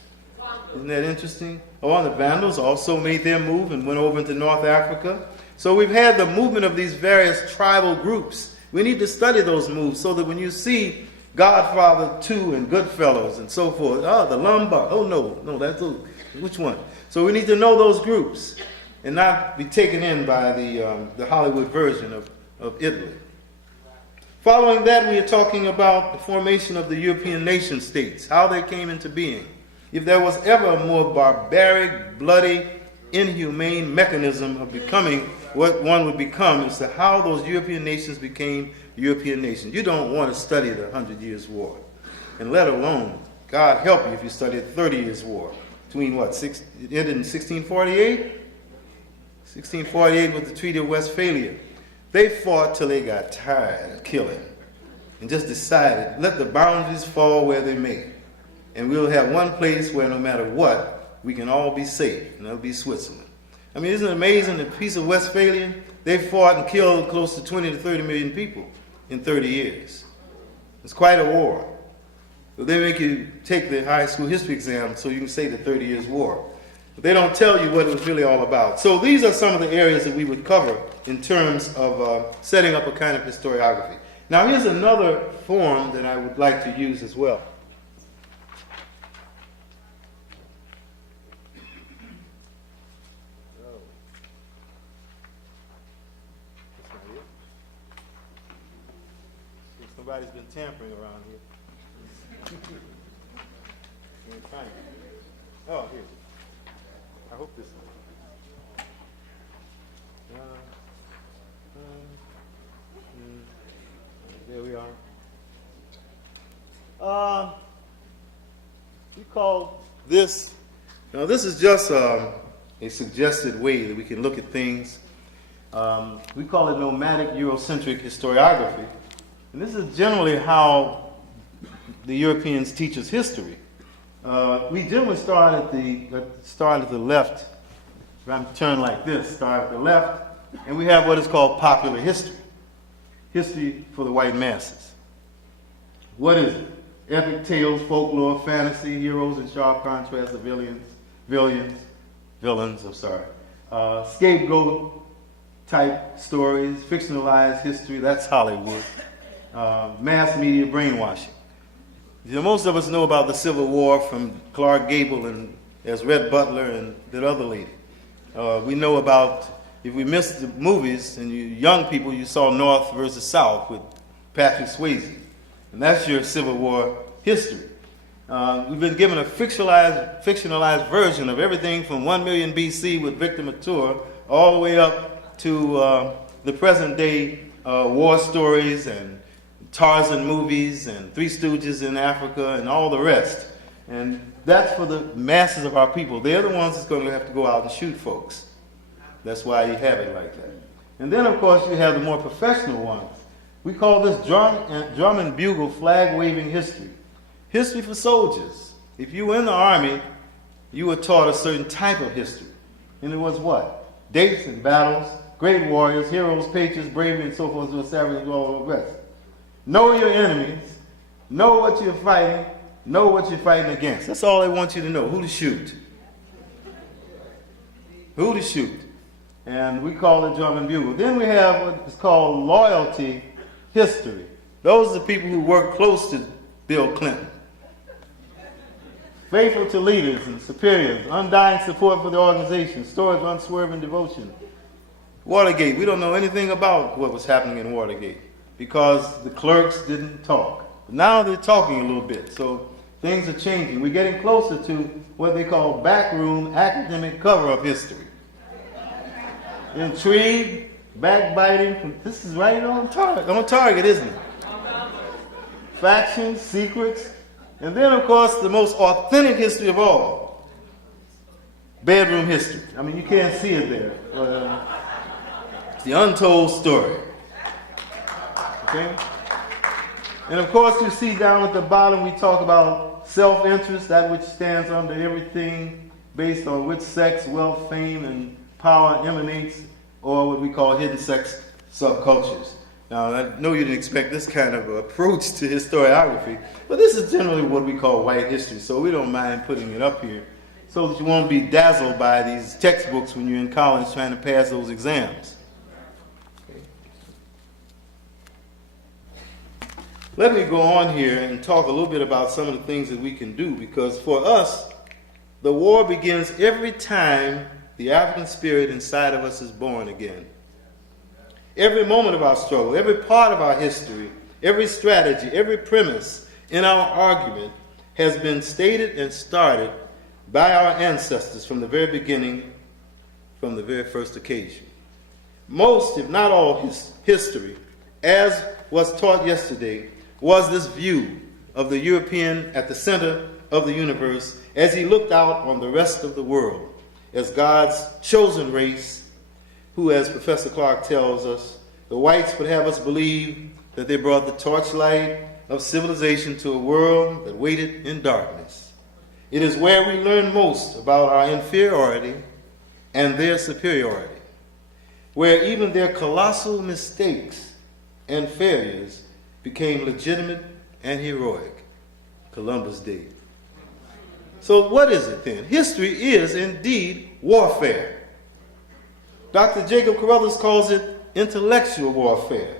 Isn't that interesting? Oh, the Vandals also made their move and went over into North Africa. So we've had the movement of these various tribal groups. We need to study those moves so that when you see Godfather 2 and Goodfellas and so forth, the Lombard, no, that's which one? So we need to know those groups and not be taken in by the Hollywood version of Italy. Following that, we are talking about the formation of the European nation states, how they came into being. If there was ever a more barbaric, bloody, inhumane mechanism of becoming what one would become, as to how those European nations became European nations. You don't want to study the 100 Years' War, and let alone, God help you if you study the 30 Years' War. Between what, it ended in 1648? 1648 with the Treaty of Westphalia. They fought till they got tired of killing and just decided, let the boundaries fall where they may. And we'll have one place where no matter what, we can all be safe, and that'll be Switzerland. I mean, isn't it amazing, the Peace of Westphalia, they fought and killed close to 20 to 30 million people in 30 years. It's quite a war. So they make you take the high school history exam so you can say the 30 Years' War. But they don't tell you what it was really all about. So these are some of the areas that we would cover in terms of setting up a kind of historiography. Now here's another form that I would like to use as well. Somebody's been tampering around here. Oh, here. I hope this. There we are. We call this. Now, this is just a suggested way that we can look at things. We call it nomadic Eurocentric historiography. And this is generally how the Europeans teach us history. We generally start at the left. If I'm turned like this, start at the left, and we have what is called popular history. History for the white masses. What is it? Epic tales, folklore, fantasy, heroes in sharp contrast to villains, scapegoat type stories, fictionalized history, that's Hollywood. Mass media brainwashing. You know, most of us know about the Civil War from Clark Gable and as Red Butler and that other lady. We know about, if we missed the movies and you young people, you saw North versus South with Patrick Swayze. And that's your Civil War history. We've been given a fictionalized version of everything from 1 million BC with Victor Mature all the way up to the present day war stories and Tarzan movies and Three Stooges in Africa and all the rest. And that's for the masses of our people. They're the ones that's going to have to go out and shoot folks. That's why you have it like that. And then, of course, you have the more professional ones. We call this drum and bugle flag-waving history. History for soldiers. If you were in the Army, you were taught a certain type of history. And it was what? Dates and battles, great warriors, heroes, patriots, bravery, and so forth, and savages, and all the rest. Know your enemies, know what you're fighting, know what you're fighting against. That's all they want you to know, who to shoot. Who to shoot. And we call it drum and bugle. Then we have what is called loyalty history. Those are the people who work close to Bill Clinton. Faithful to leaders and superiors, undying support for the organization, stories of unswerving devotion. Watergate, we don't know anything about what was happening in Watergate because the clerks didn't talk. But now they're talking a little bit, so things are changing. We're getting closer to what they call backroom academic cover-up history. Intrigue, backbiting, this is right on target, isn't it? Factions, secrets, and then, of course, the most authentic history of all, bedroom history. I mean, you can't see it there, but it's the untold story. Okay? And of course, you see down at the bottom, we talk about self-interest, that which stands under everything based on which sex, wealth, fame, and power emanates, or what we call hidden sex subcultures. Now, I know you didn't expect this kind of approach to historiography, but this is generally what we call white history, so we don't mind putting it up here so that you won't be dazzled by these textbooks when you're in college trying to pass those exams. Okay. Let me go on here and talk a little bit about some of the things that we can do, because for us, the war begins every time the African spirit inside of us is born again. Every moment of our struggle, every part of our history every strategy, every premise in our argument has been stated and started by our ancestors from the very beginning, from the very first occasion. Most, if not all, history, as was taught yesterday, was this view of the European at the center of the universe as he looked out on the rest of the world as God's chosen race, who, as Professor Clark tells us, the whites would have us believe that they brought the torchlight of civilization to a world that waited in darkness. It is where we learn most about our inferiority and their superiority, where even their colossal mistakes and failures became legitimate and heroic. Columbus Day. So what is it then? History is indeed warfare. Dr. Jacob Carruthers calls it intellectual warfare,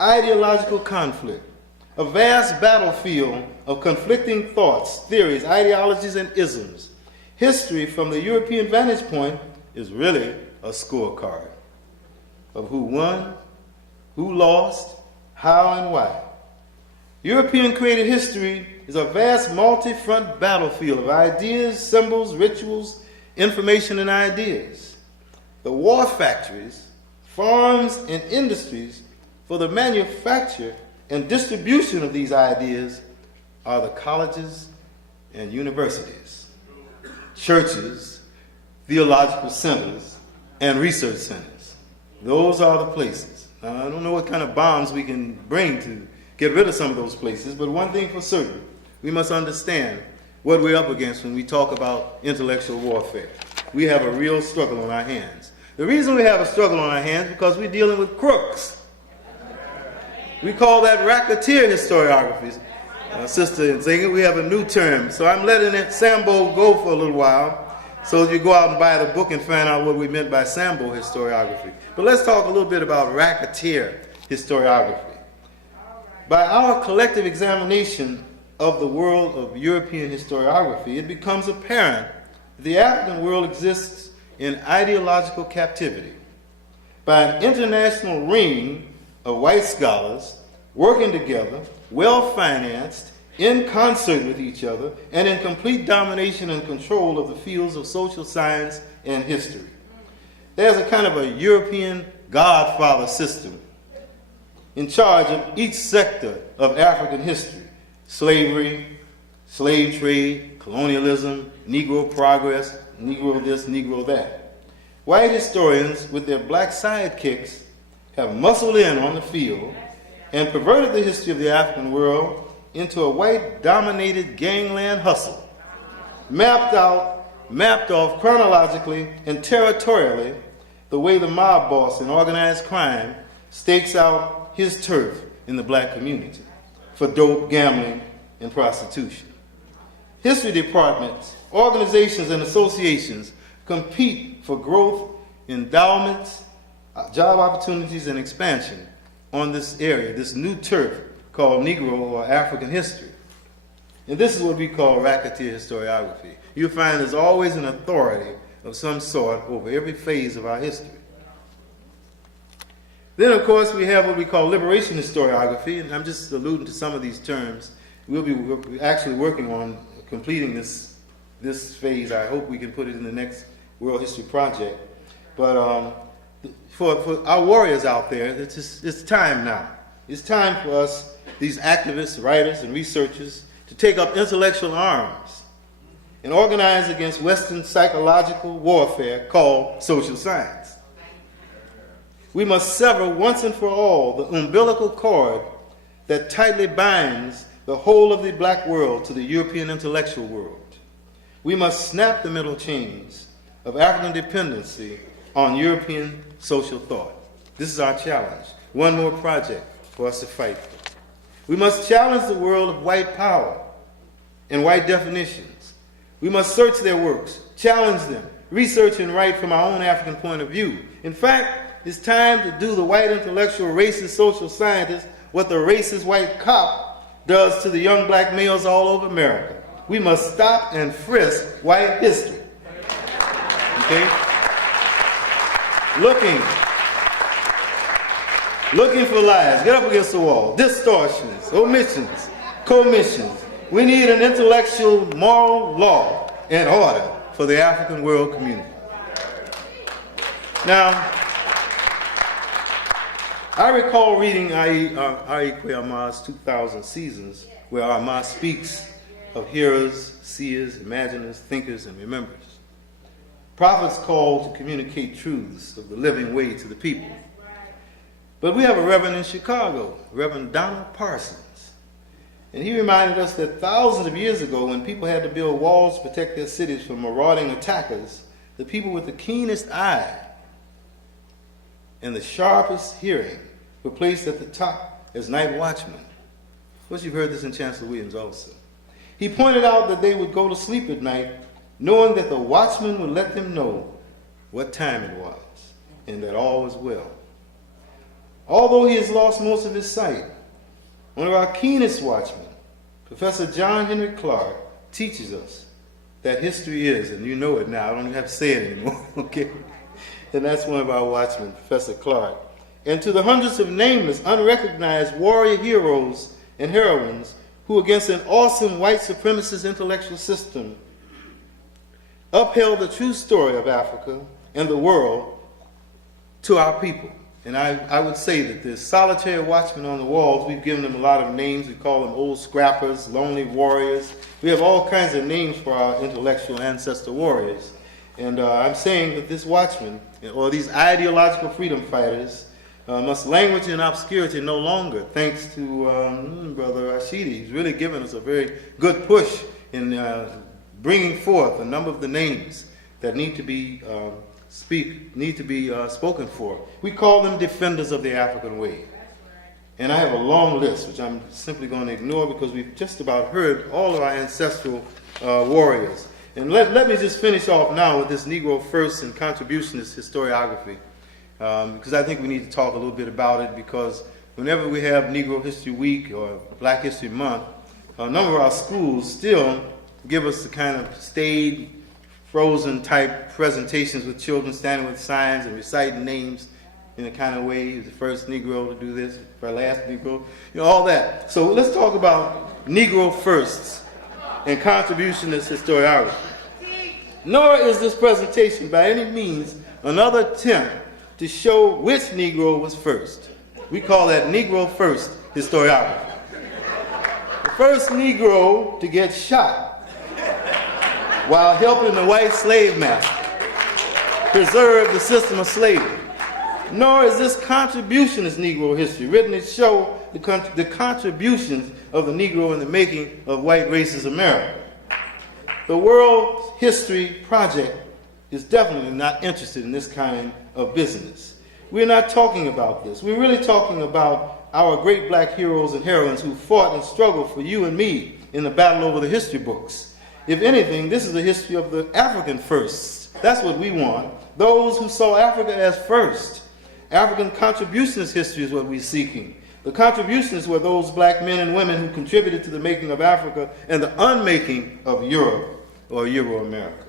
ideological conflict, a vast battlefield of conflicting thoughts, theories, ideologies, and isms. History, from the European vantage point, is really a scorecard of who won, who lost, how, and why. European created history is a vast multi-front battlefield of ideas, symbols, rituals, information, and ideas. The war factories, farms, and industries for the manufacture and distribution of these ideas are the colleges and universities, churches, theological centers, and research centers. Those are the places. Now, I don't know what kind of bombs we can bring to get rid of some of those places, but one thing for certain, we must understand what we're up against when we talk about intellectual warfare. We have a real struggle on our hands. The reason we have a struggle on our hands is because we're dealing with crooks. We call that racketeer historiography. Sister Nzinga, we have a new term. So I'm letting it Sambo go for a little while so you go out and buy the book and find out what we meant by Sambo historiography. But let's talk a little bit about racketeer historiography. By our collective examination of the world of European historiography, it becomes apparent that the African world exists in ideological captivity by an international ring of white scholars working together, well-financed, in concert with each other, and in complete domination and control of the fields of social science and history. There's a kind of a European Godfather system in charge of each sector of African history: slavery, slave trade, colonialism, Negro progress, Negro this, Negro that. White historians, with their black sidekicks, have muscled in on the field and perverted the history of the African world into a white-dominated gangland hustle, mapped off chronologically and territorially the way the mob boss in organized crime stakes out his turf in the black community for dope, gambling, and prostitution. History departments, organizations, and associations compete for growth, endowments, job opportunities, and expansion on this area, this new turf called Negro or African history. And this is what we call racketeer historiography. You'll find there's always an authority of some sort over every phase of our history. Then, of course, we have what we call liberation historiography, and I'm just alluding to some of these terms. We'll be actually working on completing this phase. I hope we can put it in the next World History Project. But for our warriors out there, it's time now. It's time for us, these activists, writers, and researchers, to take up intellectual arms and organize against Western psychological warfare called social science. We must sever once and for all the umbilical cord that tightly binds the whole of the black world to the European intellectual world. We must snap the middle chains of African dependency on European social thought. This is our challenge. One more project for us to fight for. We must challenge the world of white power and white definitions. We must search their works, challenge them, research and write from our own African point of view. In fact, it's time to do the white intellectual racist social scientist what the racist white cop does to the young black males all over America. We must stop and frisk white history. Okay? looking for lies. Get up against the wall. Distortions, omissions, commissions. We need an intellectual, moral law and order for the African world community. Now, I recall reading Aikwe Ama's 2000 Seasons, where Ama speaks of hearers, seers, imaginers, thinkers, and rememberers. Prophets called to communicate truths of the living way to the people. But we have a reverend in Chicago, Reverend Donald Parsons. And he reminded us that thousands of years ago, when people had to build walls to protect their cities from marauding attackers, the people with the keenest eye and the sharpest hearing were placed at the top as night watchmen. Of course, you've heard this in Chancellor Williams also. He pointed out that they would go to sleep at night knowing that the watchman would let them know what time it was and that all was well. Although he has lost most of his sight, one of our keenest watchmen, Professor John Henry Clark, teaches us that history is, and you know it now, I don't even have to say it anymore, okay? And that's one of our watchmen, Professor Clark. And to the hundreds of nameless, unrecognized warrior heroes and heroines who, against an awesome white supremacist intellectual system, upheld the true story of Africa and the world to our people. And I would say that the solitary watchmen on the walls, we've given them a lot of names. We call them old scrappers, lonely warriors. We have all kinds of names for our intellectual ancestor warriors. And I'm saying that this watchman, or these ideological freedom fighters, must languish in obscurity no longer, thanks to Brother Rashidi. He's really given us a very good push in bringing forth a number of the names that need to be spoken for. We call them defenders of the African way. And I have a long list, which I'm simply going to ignore because we've just about heard all of our ancestral warriors. And let me just finish off now with this Negro First and Contributionist historiography, because I think we need to talk a little bit about it, because whenever we have Negro History Week or Black History Month, a number of our schools still give us the kind of staid, frozen type presentations with children standing with signs and reciting names in a kind of way. He was the first Negro to do this, our last Negro, all that. So let's talk about Negro Firsts and Contributionist historiography. Nor is this presentation by any means another attempt to show which Negro was first. We call that Negro First historiography. The first Negro to get shot while helping the white slave master preserve the system of slavery. Nor is this contributionist Negro history written to show the contributions of the Negro in the making of white racist America. The World History Project is definitely not interested in this kind of business. We're not talking about this. We're really talking about our great black heroes and heroines who fought and struggled for you and me in the battle over the history books. If anything, this is the history of the African firsts. That's what we want. Those who saw Africa as first. African contributionist history is what we're seeking. The contributionists were those black men and women who contributed to the making of Africa and the unmaking of Europe or Euro-America.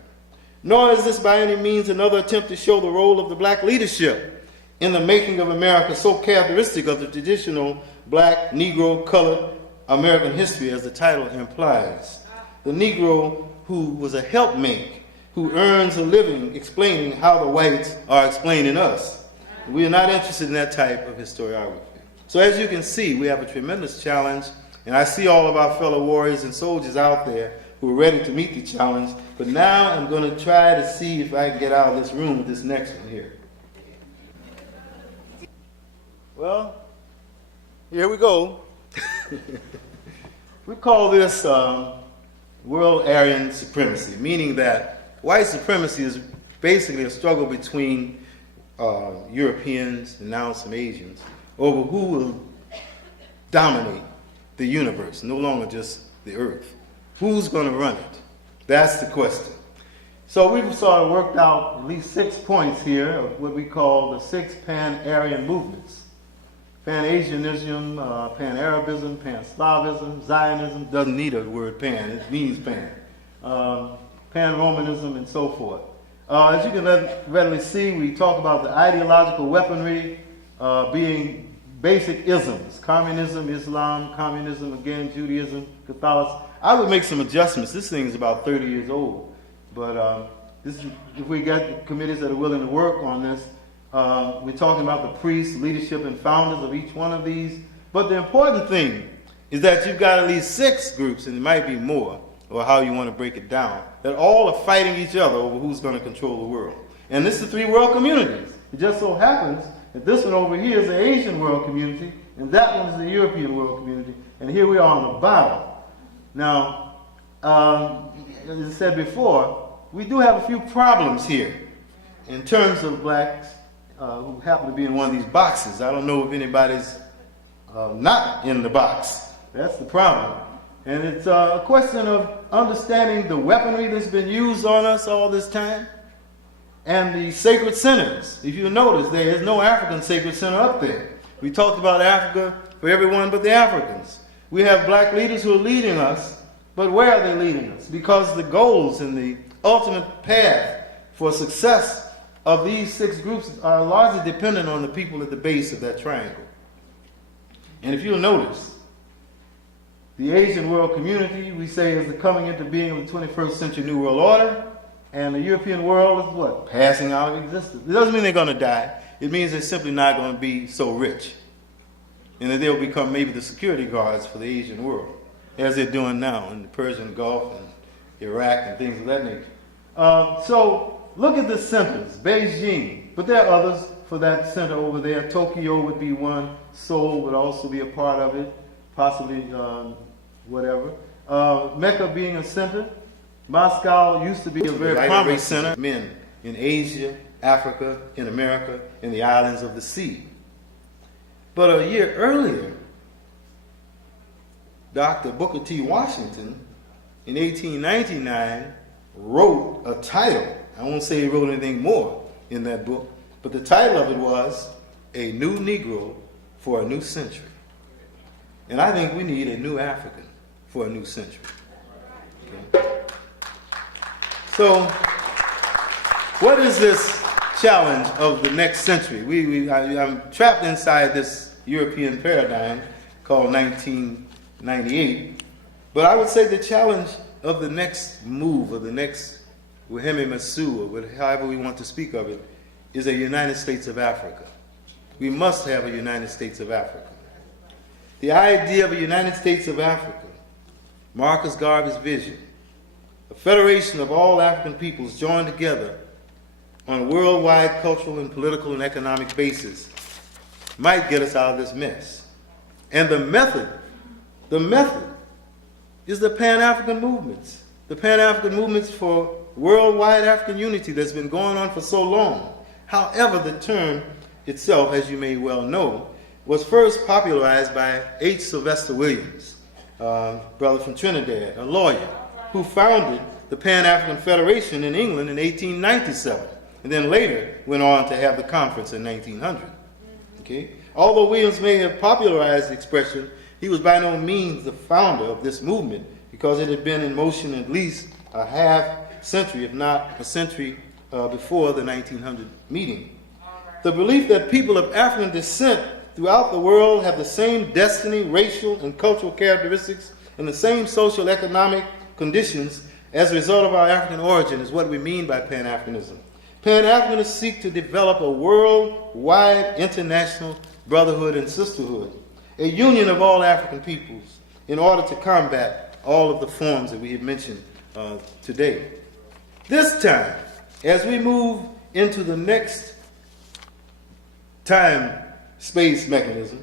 Nor is this by any means another attempt to show the role of the black leadership in the making of America, so characteristic of the traditional black, Negro, colored American history, as the title implies. The Negro who was a helpmate, who earns a living explaining how the whites are explaining us. We are not interested in that type of historiography. So as you can see, we have a tremendous challenge, and I see all of our fellow warriors and soldiers out there who are ready to meet the challenge, but now I'm going to try to see if I can get out of this room with this next one here. Well, here we go. We call this world Aryan supremacy, meaning that white supremacy is basically a struggle between Europeans and now some Asians over who will dominate the universe, no longer just the earth. Who's going to run it? That's the question. So we've sort of worked out at least 6 points here of what we call the 6 Pan-Aryan movements. Pan-Asianism, Pan-Arabism, Pan-Slavism, Zionism, doesn't need a word pan, it means pan. Pan-Romanism, and so forth. As you can readily see, we talk about the ideological weaponry being basic isms: communism, Islam, communism again, Judaism, Catholicism. I would make some adjustments. This thing is about 30 years old, but if we get committees that are willing to work on this, we're talking about the priests, leadership, and founders of each one of these. But the important thing is that you've got at least 6 groups, and it might be more, or how you want to break it down, that all are fighting each other over who's going to control the world. And this is the 3 world communities. It just so happens that this one over here is the Asian world community, and that one is the European world community, and here we are on the bottom. Now, as I said before, we do have a few problems here in terms of blacks who happen to be in one of these boxes. I don't know if anybody's not in the box. That's the problem. And it's a question of understanding the weaponry that's been used on us all this time and the sacred centers. If you notice, there is no African sacred center up there. We talked about Africa for everyone but the Africans. We have black leaders who are leading us, but where are they leading us? Because the goals and the ultimate path for success of these 6 groups are largely dependent on the people at the base of that triangle. And if you'll notice, the Asian world community, we say, is the coming into being of the 21st century New World Order, and the European world is what? Passing out of existence. It doesn't mean they're going to die. It means they're simply not going to be so rich, and that they'll become maybe the security guards for the Asian world, as they're doing now in the Persian Gulf and Iraq and things of that nature. So look at the centers. Beijing, but there are others for that center over there. Tokyo would be one. Seoul would also be a part of it, possibly whatever. Mecca being a center. Moscow used to be a very prominent center. Men in Asia, Africa, in America, in the islands of the sea. But a year earlier, Dr. Booker T. Washington, in 1899, wrote a title. I won't say he wrote anything more in that book, but the title of it was A New Negro for a New Century. And I think we need a new African for a new century. Okay. So, what is this challenge of the next century? I'm trapped inside this European paradigm called 1998, but I would say the challenge of the next move, or the next Waheme Masu, or however we want to speak of it, is a United States of Africa. We must have a United States of Africa. The idea of a United States of Africa, Marcus Garvey's vision, a federation of all African peoples joined together on a worldwide cultural and political and economic basis, might get us out of this mess. And the method is the Pan-African movements. The Pan-African movements for worldwide African unity that's been going on for so long. However, the term itself, as you may well know, was first popularized by H. Sylvester Williams, brother from Trinidad, a lawyer, who founded the Pan-African Federation in England in 1897, and then later went on to have the conference in 1900. Okay? Although Williams may have popularized the expression, he was by no means the founder of this movement, because it had been in motion at least a half century, if not a century, before the 1900 meeting. The belief that people of African descent throughout the world have the same destiny, racial, and cultural characteristics, and the same social economic conditions as a result of our African origin is what we mean by Pan-Africanism. Pan-Africanists seek to develop a worldwide international brotherhood and sisterhood, a union of all African peoples, in order to combat all of the forms that we have mentioned today. This time, as we move into the next time-space mechanism,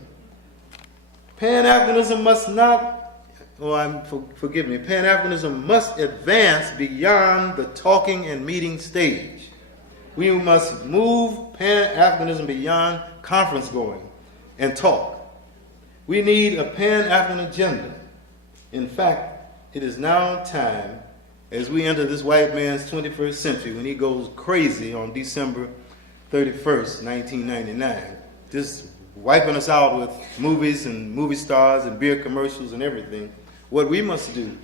Pan-Africanism must not, forgive me, Pan-Africanism must advance beyond the talking and meeting stage. We must move Pan-Africanism beyond conference going and talk. We need a Pan-African agenda. In fact, it is now time, as we enter this white man's 21st century, when he goes crazy on December 31st, 1999, just wiping us out with movies and movie stars and beer commercials and everything. What we must do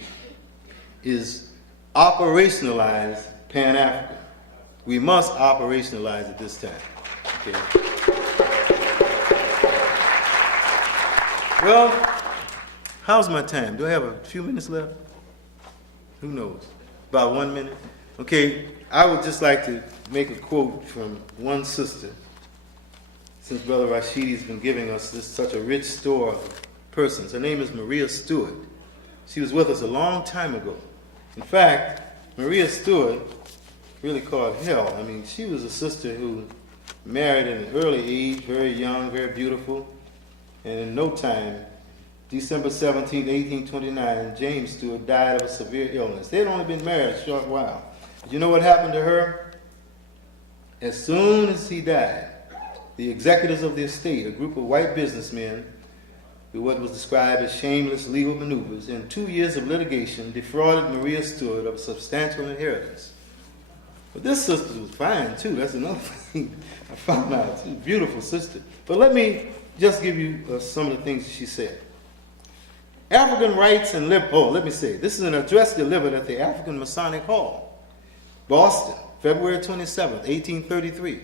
is operationalize Pan-Africa. We must operationalize it this time. Okay. Well, how's my time? Do I have a few minutes left? Who knows? About 1 minute? Okay, I would just like to make a quote from one sister, since Brother Rashidi's been giving us such a rich store of persons. Her name is Maria Stewart. She was with us a long time ago. In fact, Maria Stewart really called hell. I mean, she was a sister who married at an early age, very young, very beautiful, and in no time, December 17, 1829, James Stewart died of a severe illness. They had only been married a short while. But you know what happened to her? As soon as he died, the executors of the estate, a group of white businessmen, through what was described as shameless legal maneuvers, in 2 years of litigation, defrauded Maria Stewart of a substantial inheritance. But this sister was fine, too. That's another thing I found out. She's a beautiful sister. But let me just give you some of the things she said. African rights and this is an address delivered at the African Masonic Hall, Boston, February 27, 1833.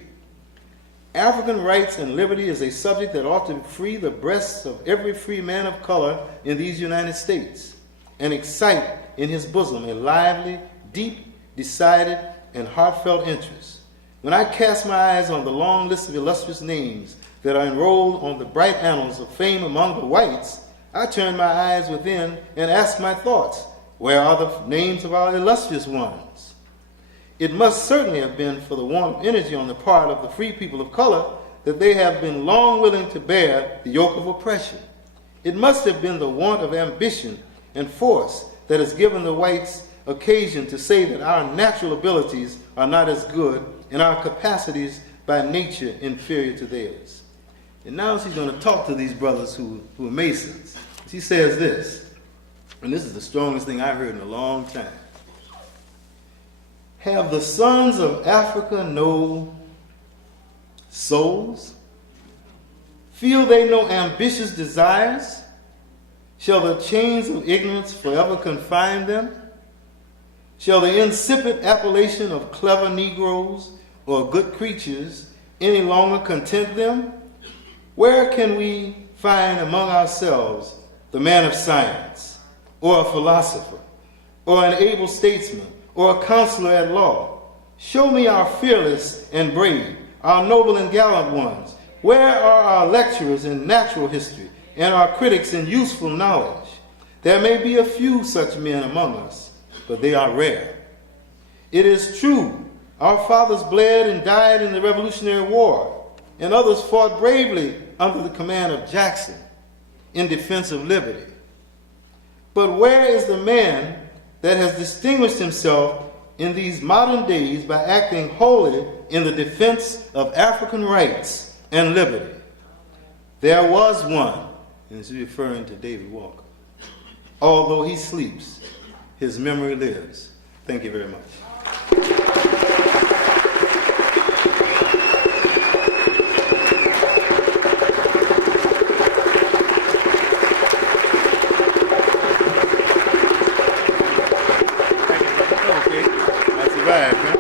African rights and liberty is a subject that ought to free the breasts of every free man of color in these United States and excite in his bosom a lively, deep, decided, and heartfelt interest. When I cast my eyes on the long list of illustrious names that are enrolled on the bright annals of fame among the whites, I turn my eyes within and ask my thoughts, where are the names of our illustrious ones? It must certainly have been for the want of energy on the part of the free people of color that they have been long willing to bear the yoke of oppression. It must have been the want of ambition and force that has given the whites occasion to say that our natural abilities are not as good and our capacities by nature inferior to theirs. And now she's going to talk to these brothers who are Masons. She says this, and this is the strongest thing I've heard in a long time. Have the sons of Africa no souls? Feel they no ambitious desires? Shall the chains of ignorance forever confine them? Shall the insipid appellation of clever Negroes or good creatures any longer content them? Where can we find among ourselves the man of science, or a philosopher, or an able statesman, or a counselor at law? Show me our fearless and brave, our noble and gallant ones. Where are our lecturers in natural history and our critics in useful knowledge? There may be a few such men among us, but they are rare. It is true, our fathers bled and died in the Revolutionary War, and others fought bravely under the command of Jackson in defense of liberty. But where is the man that has distinguished himself in these modern days by acting wholly in the defense of African rights and liberty? There was one, and he's referring to David Walker. Although he sleeps, his memory lives. Thank you very much. Okay, that's a vibe, huh?